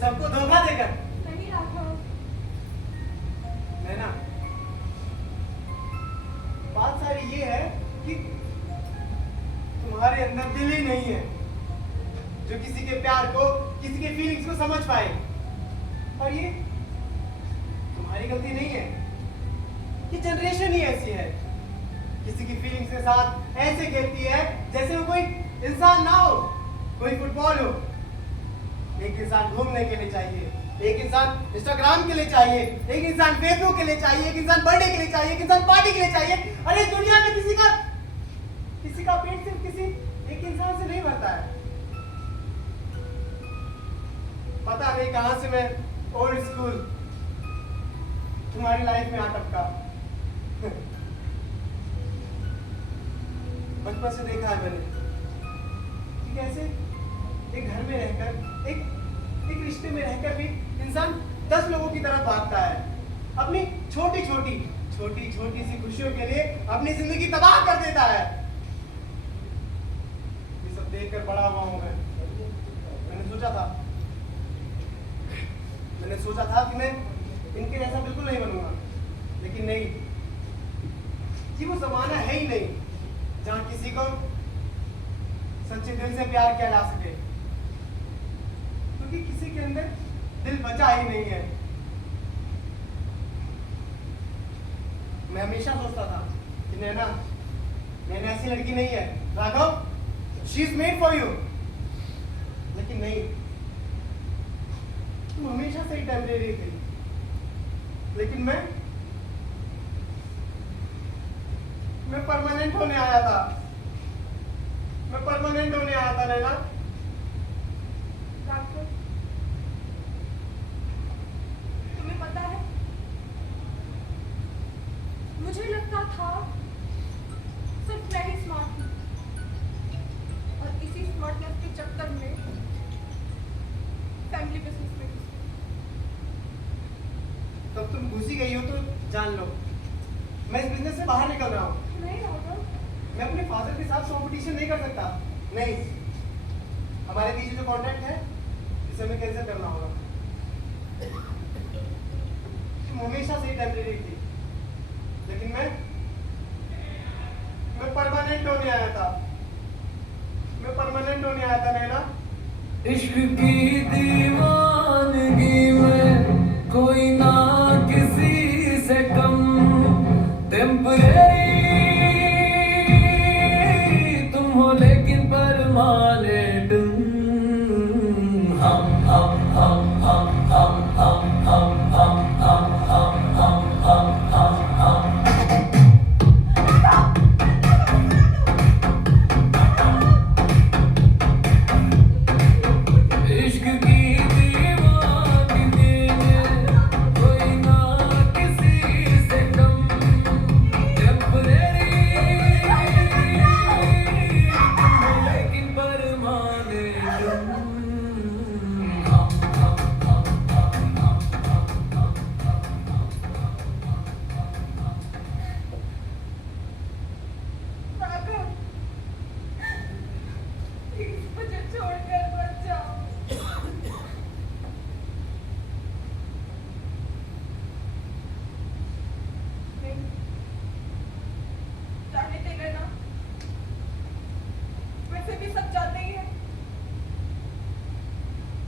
सबको धोखा देकर। नहीं राघव, नैना, बात सारी ये है कि तुम्हारे अंदर दिल ही नहीं है जो किसी के प्यार को, किसी के फीलिंग्स को समझ पाए। और ये तुम्हारी गलती नहीं है, ये जनरेशन ही ऐसी है, किसी की फीलिंग्स के साथ ऐसे खेलती है जैसे वो कोई इंसान ना हो, कोई फुटबॉल हो। एक इंसान घूमने के लिए चाहिए, एक इंसान इंस्टाग्राम के लिए चाहिए, एक इंसान फेसबुक के लिए चाहिए, एक इंसान बर्थडे के लिए चाहिए, एक इंसान पार्टी के लिए चाहिए। अरे दुनिया में किसी का पेट सिर्फ किसी एक इंसान से नहीं भरता है। पता नहीं कहां से मैं ओल्ड स्कूल तुम्हारी लाइफ में आ टपका। बचपन से देखा है मैंने कि कैसे एक घर में रहकर, एक रिश्ते में रहकर भी इंसान 10 लोगों की तरफ भागता है, अपनी छोटी छोटी सी खुशियों के लिए अपनी जिंदगी तबाह कर देता है। ये सब देखकर बड़ा हुआ हूं मैं। मैंने सोचा था कि मैं इनके जैसा बिल्कुल नहीं बनूंगा, लेकिन नहीं, कि वो जमाना है ही नहीं जहां किसी को सच्चे दिल से प्यार किया जा सके, क्योंकि किसी के अंदर दिल बचा ही नहीं है। मैं हमेशा सोचता था कि नैना ऐसी लड़की नहीं है, Raghav, she is made for you. लेकिन नहीं, तुम हमेशा से ही टेम्परेरी थी, लेकिन मैं परमानेंट होने आया था। मैं परमानेंट होने आया था नैना। डॉक्टर, तुम्हें पता है लगता था सिर्फ मैं ही स्मार्ट हूँ और इसी स्मार्टनेस के चक्कर में फैमिली बिजनेस में घुसी। तब तुम घुसी गई हो तो जान लो, मैं इस बिजनेस से बाहर निकल रहा हूँ। नहीं राघव, मैं अपने फादर के साथ कॉम्पिटिशन नहीं कर सकता। नहीं, हमारे बीच जो कॉन्ट्रैक्ट है इसे हमें कैंसिल करना होगा। तुम हमेशा से टेम्परेरी थी, लेकिन मैं परमानेंट होने आया था। मैं परमानेंट होने आया था नैना। इश्क की दीवानगी में कोई ना किसी से कम, टेम्परेरी तुम हो लेकिन परमानेंट। इश्क की दीवानगी में कोई ना किसी से कम, टेम्परेरी लेकिन परमानेंट। राघव, प्लीज मुझे छोड़कर मत जाओ। नहीं, जाने दे लेना। वैसे भी सब जाते ही हैं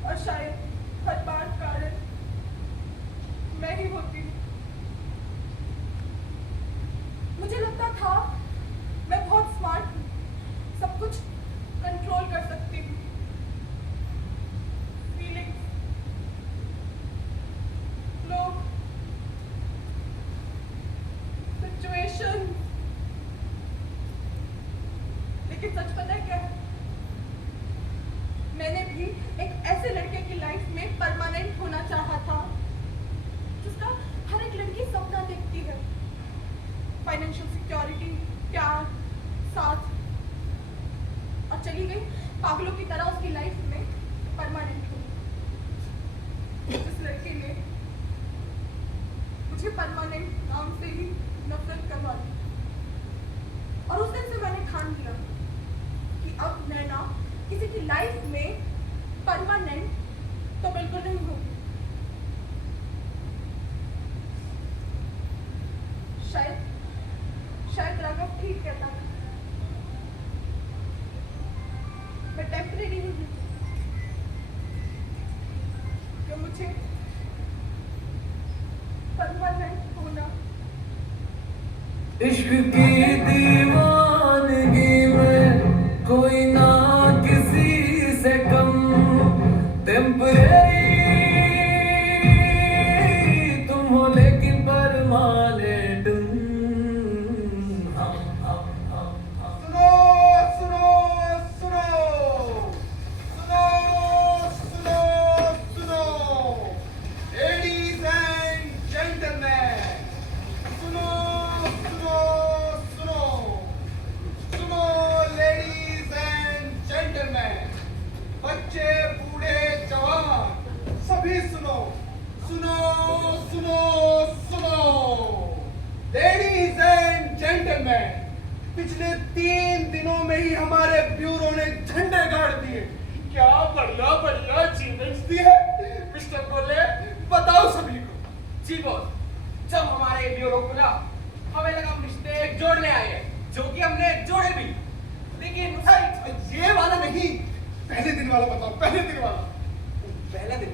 और शायद हर बार कारण मैं ही होती हूँ। मुझे लगता था मैं बहुत स्मार्ट हूँ, सब कुछ कंट्रोल कर सकती हूँ। फीलिंग्स, लोग, सिचुएशन। लेकिन सच पता है क्या है? मैंने भी एक ऐसे लड़के की लाइफ में परमानेंट होना चाहा था जिसका हर एक लड़की सपना देखती है। फाइनेंशियल सिक्योरिटी, प्यार, साथ। और चली गई पागलों की तरह उसकी लाइफ में परमानेंट हो। जिस लड़के ने मुझे परमानेंट नाम से ही नफरत करवा दी। और उस दिन से मैंने ठान लिया कि अब नैना किसी की लाइफ में परमानेंट तो बिल्कुल नहीं होगी। शायद राघव ठीक कहता था। मैं टेम्परेरी ही हूँ, कि मुझे परमानेंट होना। इश्क की दीवानगी में कोई ना किसी से कम, टेम्परेरी तुम हो लेकिन परमानेंट। सुनो सुनो सुनो सुनो सुनो सुनो लेडीज एंड जेंटलमैन, सुनो सुनो सुनो सुनो लेडीज एंड जेंटलमैन, बच्चे बूढ़े जवान सभी सुनो सुनो सुनो सुनो। लेडीज एंड जेंटलमैन, पिछले 3 दिनों में ही हमारे ब्यूरो ने झंडे गाड़ दिए। क्या बढ़िया बढ़िया अचीवमेंट्स दी है मिस्टर बोले, बताओ सभी को। जी बॉस, जब हमारे ब्यूरो खुला हमें लगा हम रिश्ते जोड़ने आए हैं, जो कि हमने जोड़े भी। लेकिन ये वाला नहीं, पहले दिन वाला बताओ, पहले दिन वाला। पहला दिन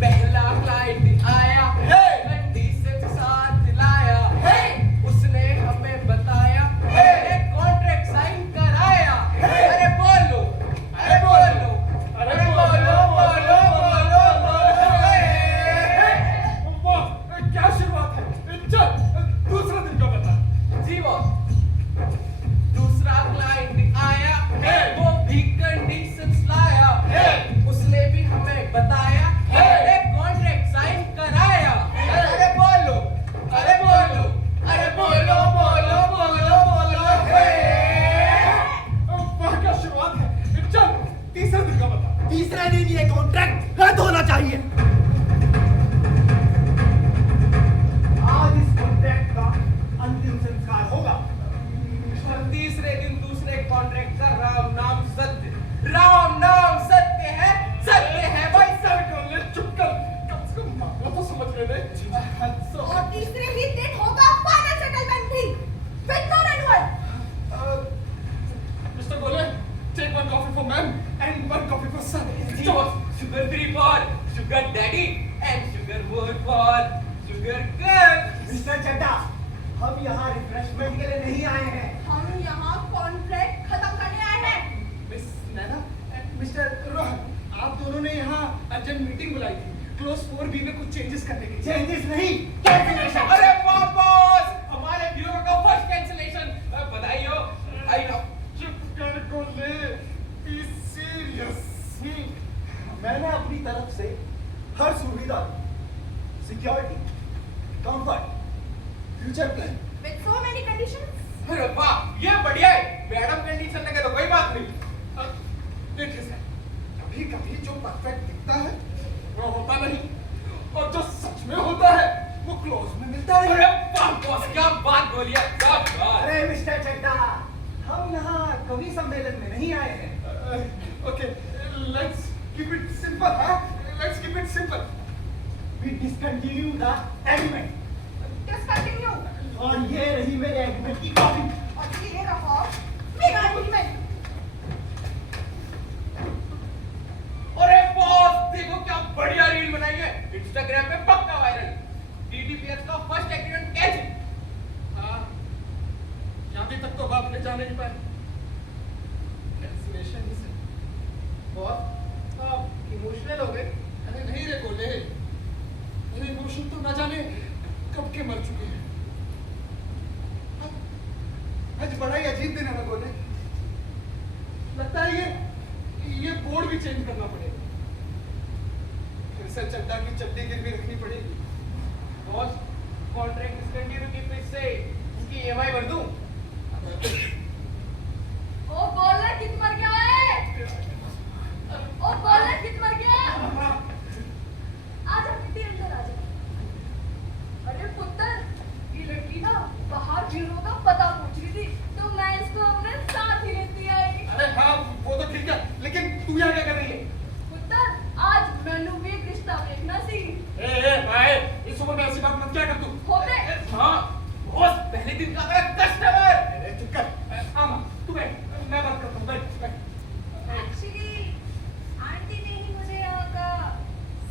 पहला क्लाइंट आया, गड्डी से साथ लाया, उसने हमें बताया, कॉन्ट्रैक्ट साइन कराया। अरे बोलो, अरे बोलो, अरे बोलो बोलो बोलो बोलो। क्या शुरुआत है? चल दूसरा दिन का बता। जी बॉस, दूसरा क्लाइंट तीसरे दिन ये कॉन्ट्रैक्ट रद्द होना चाहिए। आज इस कॉन्ट्रैक्ट का अंतिम संस्कार होगा। और तीसरे दिन दूसरे कॉन्ट्रैक्ट का राम नाम सत्य, राम नाम सत्य है भाई सब। चुप कर, कम से कम मामला तो समझ लेने। और तीसरे ही दिन होगा फाइनल सेटलमेंट भी विद नो रेन्यूअल। मिस्टर गोले, take one coffee for ma'am and one coffee for sir. Sugar free for sugar daddy and sugar more for sugar girl. Mister Chadda, हम यहाँ रिफ्रेशमेंट के लिए नहीं आए हैं। हम यहाँ कॉन्ट्रैक्ट खत्म करने आए हैं। मिस नैना, मिस्टर रोहन, आप दोनों ने यहाँ अर्जेंट मीटिंग बुलाई थी क्लोज 4B में कुछ चेंजेस करने के लिए। चेंजेस नहीं, कैंसिलेशन। अरे बॉस, हमारे ब्यूरो का फर्स्ट कैंसिलेशन। बधाई हो। I know. चुप कर गोले, बी सीरियस। मैंने अपनी तरफ से हर सुविधा, security, comfort, future plan, With so many conditions. अरे वाह, ये बढ़िया है। मैडम कंडीशन लगे तो कोई बात नहीं। देखिए सर, कभी कभी जो परफेक्ट दिखता है वो होता नहीं, और जो सच में होता है वो क्लोज में मिलता अरे है। वाह बॉस, क्या बात बोली है, क्या बात। अरे मिस्टर चड्डा, हम यहाँ कवि सम्मेलन में नहीं आए हैं। Okay, let's keep it simple. हाँ, let's keep it simple. We discontinue the agreement। Discontinue. और ये रही मेरे एग्रीमेंट की कॉपी। और ये रहा मेरा एग्रीमेंट। अरे बॉस, देखो क्या बढ़िया रील बनाई है, इंस्टाग्राम पे पक्का वायरल। टीटीपीएस का फर्स्ट एग्रीमेंट कैसे? हाँ, शादी तक तो बाप ले जा नहीं पाए। कैंसिलेशन ही से। बहुत आप इमोशनल हो गए। अरे नहीं रे गोले, मेरे इमोशन तो ना जाने कब के मर चुके हैं। आज बड़ा ही अजीब दिन है ना गोले। लगता है ये बोर्ड भी चेंज करना पड़ेगा। फिर से चड्डा की चड्डी गिरवी रखनी पड़ेगी। बॉस, कॉन्ट्रैक्ट डिसकंटिन्यू की फिर से उसकी ईएमआई भर दूं? ओ बॉलर कित मर गया है? ओ बॉलर कित मर गया? आजा बेटी अंदर आजा। अरे पुत्र, ये लड़की ना बाहर ब्यूरो का पता पूछ रही थी, तो मैं इसको अपने साथ ही लेती आई। अरे हाँ, वो तो ठीक है, लेकिन तू यहाँ क्या कर रही है? पुत्र, आज मैंने भी एक रिश्ता देखना सी। ए भाई, इस उम्र में ऐसी बात मत क्या कर तू। होते हाँ बॉस, पहले दिन का मेरा कस्टमर। अरे चुप कर। आमा, तू बैठ, मैं बात करता हूँ। बैठ। एक्चुअली आंटी ने ही मुझे यहाँ का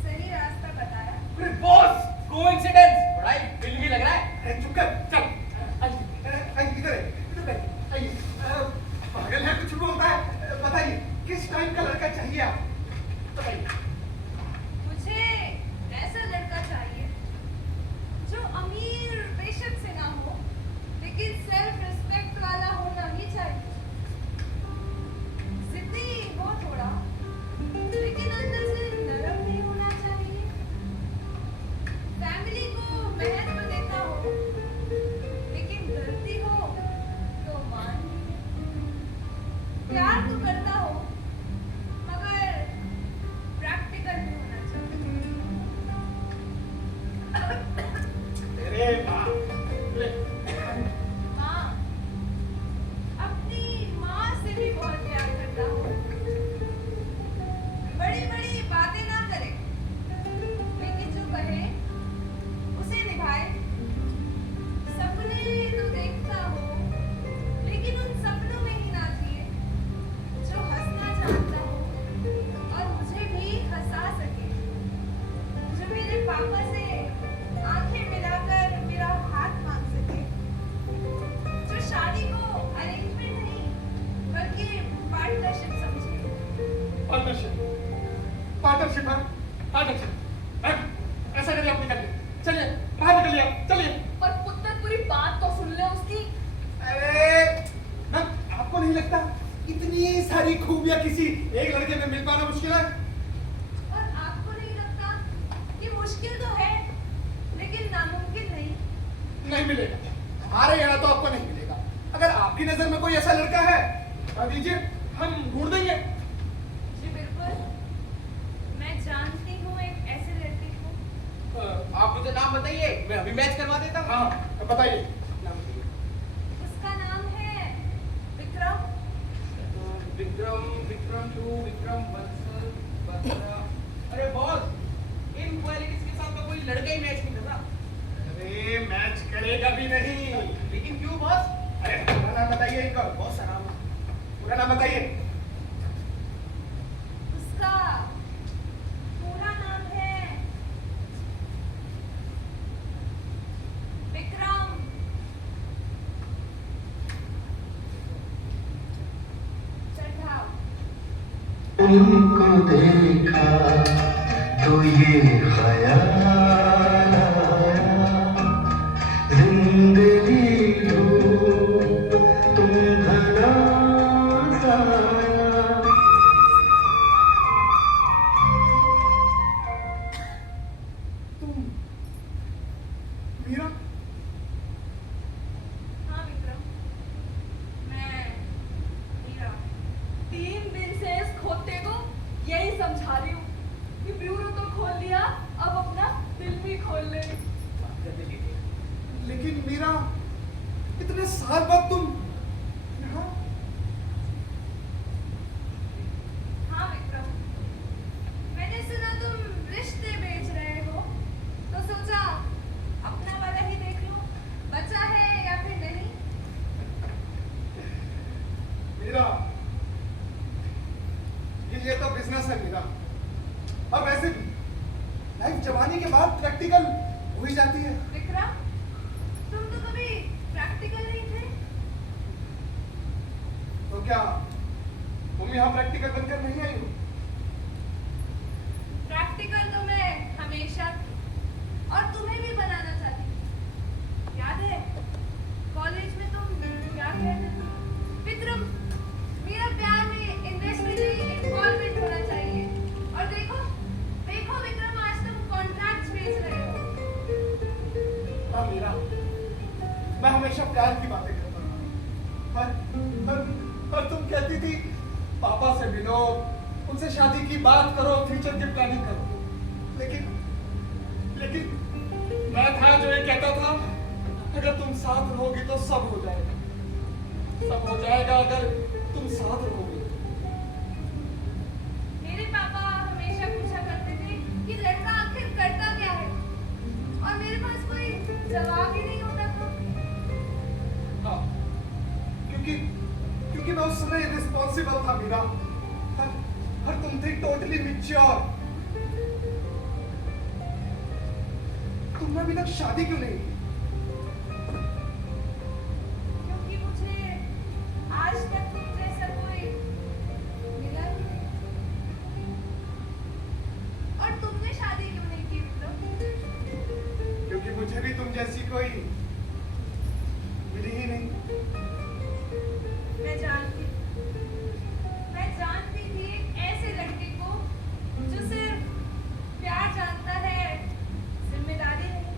सही रास्ता बताया। अरे बॉस, कोइंसिडेंस, बड़ा ही बिल भी लग रहा है। अरे चुप कर, चल। आइए, इधर आइए, इधर बैठ, आइए। पागल है, कुछ भी होता है। बताइए, किस टाइप का लड़का चाहिए आप? बताइए। मुझे ऐसा लड़का चाहिए जो अमीर बेशक से ना हो, लेकिन सेल्फ रिस्पेक्ट वाला होना ही चाहिए। जिद्दी हो थोड़ा, लेकिन अंदर से नरम भी होना चाहिए। फैमिली को महत्व देता हो, लेकिन गलती हो तो मान ले। प्यार तो करता हो, मगर प्रैक्टिकल भी होना चाहिए। अरे बाप रे। माँ, अपनी माँ से भी बहुत प्यार करता हो। बड़ी बड़ी बातें ना करे, लेकिन जो कहे उसे निभाए। सपने तो देखता हो, लेकिन उन सपनों में ही ना जिए। जो हंसना चाहता हो और मुझे भी हंसा सके। जो मेरे पापा से आंखें मिलाकर मेरा हाथ मांग सके। जो शादी को अरेंजमेंट नहीं बल्कि पार्टनरशिप समझे। पार्टनरशिप, पार्टनरशिप, हाँ, पार्टनरशिप। ऐसा करिए, आप निकलिए। चलिए, बाहर निकलिए आप, चलिए। पर पुत्र, पूरी बात तो सुन ले उसकी। अरे मैम, आपको नहीं लगता इतनी सारी खूबियां किसी एक लड़के में मिल पाना मुश्किल है? और आपको नहीं लगता कि मुश्किल तो है, लेकिन नामुमकिन नहीं? नहीं मिलेगा, हमारे यहाँ तो आपको नहीं मिलेगा। अगर आपकी नजर में कोई ऐसा लड़का है बता दीजिए, हम ढूंढ देंगे। जी बिल्कुल, आप मुझे नाम बताइए, मैं अभी मैच करवा देता हूँ। हाँ बताइए। नाम बताइए। उसका नाम है विक्रम। विक्रम, विक्रम टू, विक्रम बंसल, बत्रा। अरे बॉस, इन क्वालिटीज के साथ तो कोई लड़का ही मैच नहीं कर रहा। अरे मैच करेगा भी नहीं। लेकिन क्यों बॉस? अरे पूरा नाम बताइए इनका। बहुत सारा। पूरा नाम बताइए। उसका पूरा नाम है विक्रम। चढ़ाओ। उनको देखा तो ये ख्याल आया, जिंदगी हो तुम भला साया। तुम मीरा? हाँ विक्रम, मैं मीरा। 3 दिन से इस खोते को यही समझा रही हूँ कि ब्यूरो तो खोल लिया, अब अपना दिल भी खोल ले। लेकिन मीरा, इतने साल बाद तुम यहाँ? हाँ विक्रम, मैंने सुना तुम रिश्ते बेच रहे हो, तो सोचा अपना वाला ही देख लो, बचा है या फिर नहीं। मीरा, ये तो बिजनेस है मीरा। और वैसे भी लाइफ जवानी के बाद प्रैक्टिकल हो ही जाती है। विक्रम, तुम तो कभी प्रैक्टिकल नहीं थे। तो क्या तुम यहाँ प्रैक्टिकल बनकर नहीं आई हो? प्रैक्टिकल तो मैं हमेशा थी, और तुम्हें भी बनाना चाहती थी। याद है कॉलेज में तुम क्या कहते थे? विक्रम, मेरा प्यार में इंडस्ट्री में इन्वॉल्वमेंट होना चाहिए। और देखो देखो विक्रम, आज तुम कॉन्ट्रैक्ट्स बेच रहे हो। हाँ मीरा, मैं हमेशा प्यार की बातें करता था। और तुम कहती थी पापा से मिलो, उनसे शादी की बात करो, फ्यूचर की प्लानिंग करो। लेकिन मैं था जो ये कहता था, अगर तुम साथ रहोगी तो सब हो जाएगा। सब हो जाएगा अगर तुम साथ रहोगे। मेरे पापा हमेशा पूछा करते थे कि लड़का आखिर करता क्या है, और मेरे पास कोई जवाब ही नहीं होता था। हाँ, क्योंकि मैं उस समय रिस्पॉन्सिबल था मीरा। और तुम थी टोटली मैच्योर। तुमने अभी तक शादी क्यों नहीं की? क्योंकि मुझे आज तक तुम जैसा कोई मिला ही नहीं। और तुमने शादी क्यों नहीं की विक्रम? क्योंकि मुझे भी तुम जैसी कोई मिली ही नहीं। मैं जानती थी एक ऐसे लड़के को जो सिर्फ प्यार जानता है, जिम्मेदारी नहीं।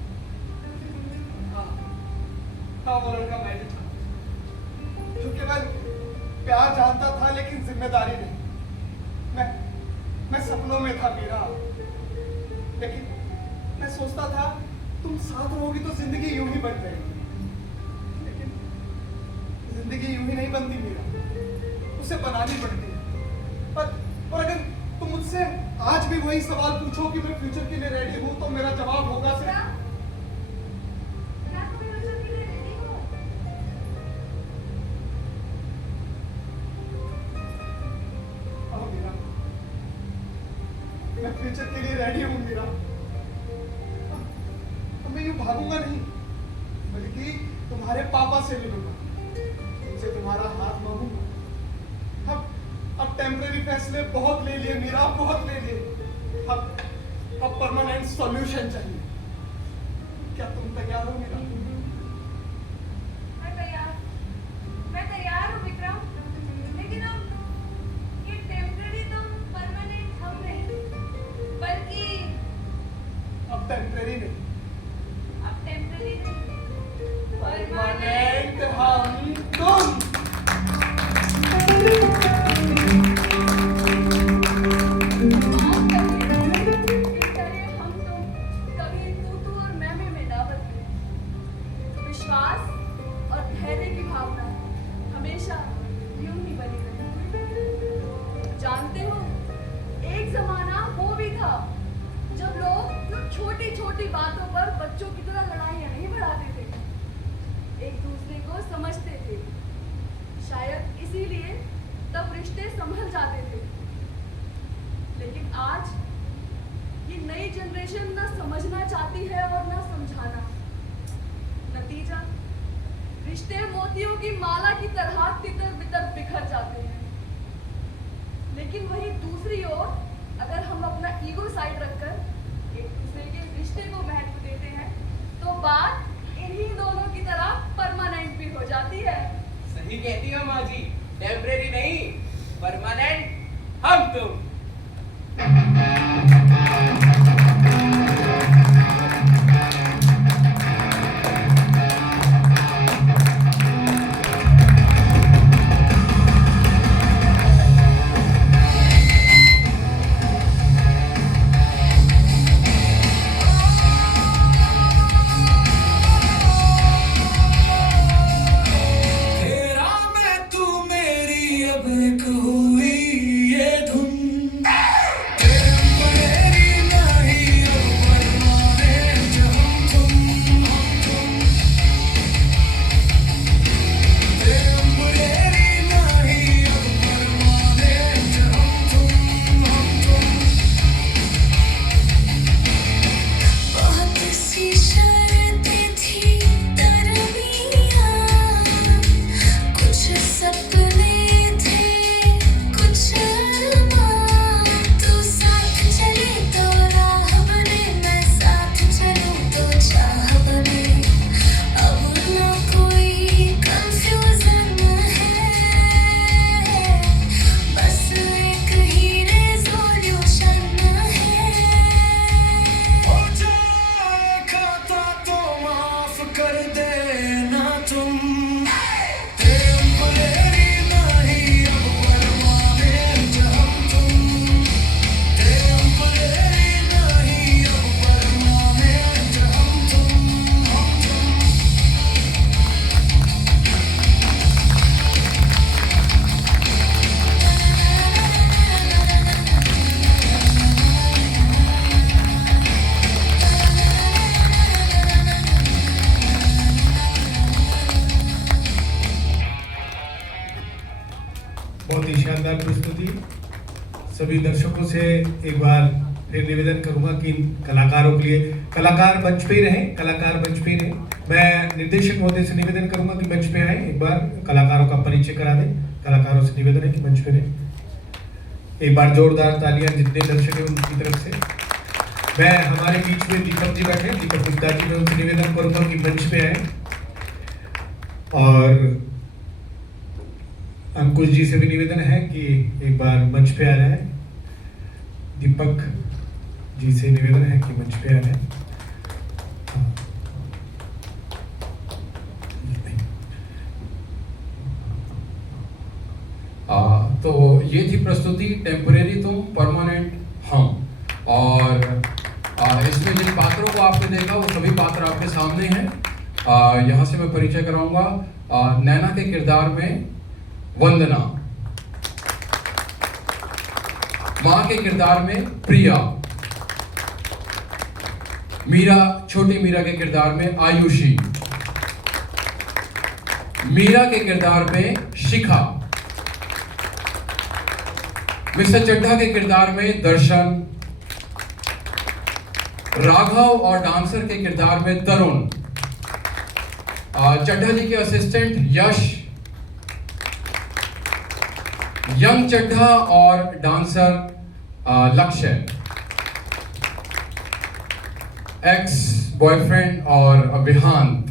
हाँ, वो लड़का मैं भी था, जो केवल प्यार जानता था लेकिन जिम्मेदारी नहीं। मैं सपनों में था मीरा, लेकिन मैं सोचता था तुम साथ रहोगी तो जिंदगी यूं ही बन जाएगी। लेकिन जिंदगी यूं ही नहीं बनती मीरा, उसे बनानी पड़ती है। और अगर तुम मुझसे आज भी वही सवाल पूछो कि मैं फ्यूचर के लिए रेडी हूं, तो मेरा जवाब होगा क्या सिर्फ क्या तुम फ्यूचर के लिए रेडी हो? हाँ मीरा, मैं फ्यूचर के लिए रेडी हूँ मीरा। मैं यूं भागूंगा नहीं, बल्कि तुम्हारे पापा से मिलूंगा, उनसे तुम्हारा हाथ मांगूंगा। अब टेम्परेरी फैसले बहुत ले लिए मीरा, बहुत ले लिए। अब परमानेंट सॉल्यूशन चाहिए। क्या तुम तैयार हो मीरा? मैं तैयार हूँ विक्रम, लेकिन अब ये टेम्परेरी तुम परमानेंट हम नहीं, बल्कि अब टेम्परेरी नहीं, परमानेंट हम तुम। हम तुम कभी धैर्य की भावना हमेशा यूं ही बनी रही। जानते हो, एक जमाना वो भी था जब लोग छोटी छोटी बातों पर बच्चों की तरह लड़ाइयां नहीं बढ़ाते थे, एक दूसरे को समझते थे। शायद इसीलिए तब रिश्ते संभल जाते थे। लेकिन आज ये नई जनरेशन ना समझना चाहती है और ना समझाना। नतीजा, रिश्ते मोतियों की माला की तरह तितर बितर बिखर जाते हैं। लेकिन वही दूसरी ओर अगर हम अपना ईगो साइड रखकर एक दूसरे के रिश्ते को महत्व देते हैं तो बात इन्हीं दोनों की तरह परमानेंट भी हो जाती है। सही कहती हो माँ जी, टेम्परेरी नहीं, परमानेंट हम तुम। तेरा मैं तू मेरी अब एक हुई ये धुन टेम्परेरी नहीं अब परमानेंट हम तुम टेम्परेरी नहीं अब परमानेंट हम तुम बहुत सी शर्तें थी तरबियां कुछ सपने थे कुछ अरमान तू साथ चले तो राह बने मैं साथ चलूं तो चाह बने अब ना कोई कंफ्यूजन है बस एक ही रेजोल्यूशन है हो जाए खाता तो माफ कर देना तुम टेम्परेरी नहीं अब परमानेंट हम तुम टेम्परेरी नहीं अब परमानेंट हम तुम बहुत ही शानदार प्रस्तुति। सभी दर्शकों से एक बार फिर निवेदन करूंगा कि इन कलाकारों के लिए कलाकार मंच पे ही रहें, कलाकार मंच पे ही रहें। मैं निर्देशक महोदय से निवेदन करूंगा कि मंच पे आए, एक बार कलाकारों का परिचय करा दें। कलाकारों से निवेदन है कि मंच पे रहें। एक बार जोरदार तालियां जितने दर्शक हैं उनकी तरफ से। मैं हमारे बीच में दीपक जी बैठे, दीपक गुप्ता जी, मैं उनसे निवेदन करूंगा कि मंच पे आए। और अंकुश जी से भी निवेदन है कि एक बार मंच पे आ जाए। दीपक जी से निवेदन है कि मंच पे आ जाए। तो ये थी प्रस्तुति टेम्परेरी तुम परमानेंट हम। और इसमें जिन पात्रों को आपने देखा वो सभी पात्र आपके सामने हैं। यहाँ से मैं परिचय कराऊंगा। नैना के किरदार में वंदना, माँ के किरदार में प्रिया, मीरा, छोटी मीरा के किरदार में आयुषी, मीरा के किरदार में शिखा, मिस्टर चड्ढा के किरदार में दर्शन, राघव और डांसर के किरदार में तरुण, चड्ढा जी के असिस्टेंट यश, यंग चड्ढा और डांसर लक्ष्य, एक्स बॉयफ्रेंड और विहांत,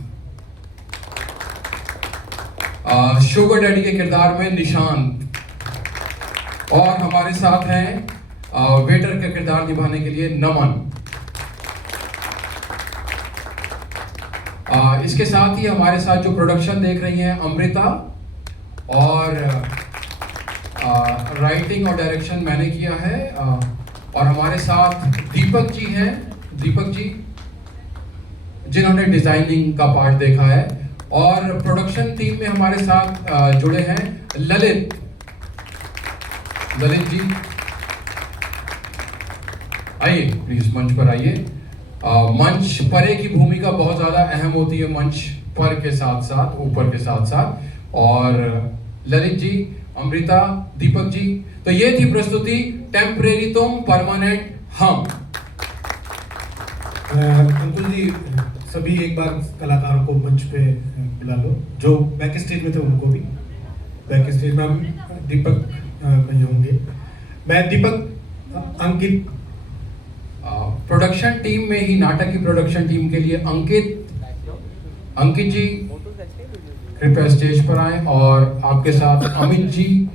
शुगर डैडी के किरदार में निशांत, और हमारे साथ हैं वेटर का किरदार निभाने के लिए नमन। इसके साथ ही हमारे साथ जो प्रोडक्शन देख रही हैं अमृता, और राइटिंग और डायरेक्शन मैंने किया है, और हमारे साथ दीपक जी हैं, दीपक जी जिन्होंने डिजाइनिंग का पार्ट देखा है, और प्रोडक्शन टीम में हमारे साथ जुड़े हैं ललित जी, आइए प्लीज मंच पर आइए। मंच परे की भूमिका बहुत ज्यादा अहम होती है, मंच पर के साथ साथ, ऊपर के साथ साथ। और ललित जी, अमृता, दीपक जी, तो ये थी प्रस्तुति टेम्परेरी तुम परमानेंट हम। अंकुल जी, सभी एक बार कलाकारों को मंच पे बुला लो, जो बैक स्टेज में थे उनको भी। बैक स्टेज में हम दीपक कहीं होंगे। मैं दीपक, अंकित, प्रोडक्शन टीम में ही, नाटक की प्रोडक्शन टीम के लिए अंकित जी कृपया स्टेज पर आए, और आपके साथ अमित जी,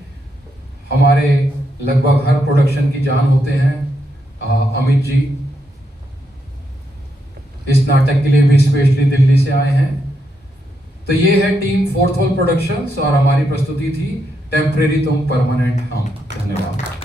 हमारे लगभग हर प्रोडक्शन की जान होते हैं। अमित जी इस नाटक के लिए भी स्पेशली दिल्ली से आए हैं। तो ये है टीम फोर्थ वॉल प्रोडक्शंस और हमारी प्रस्तुति थी टेम्परेरी तुम परमानेंट हम। धन्यवाद।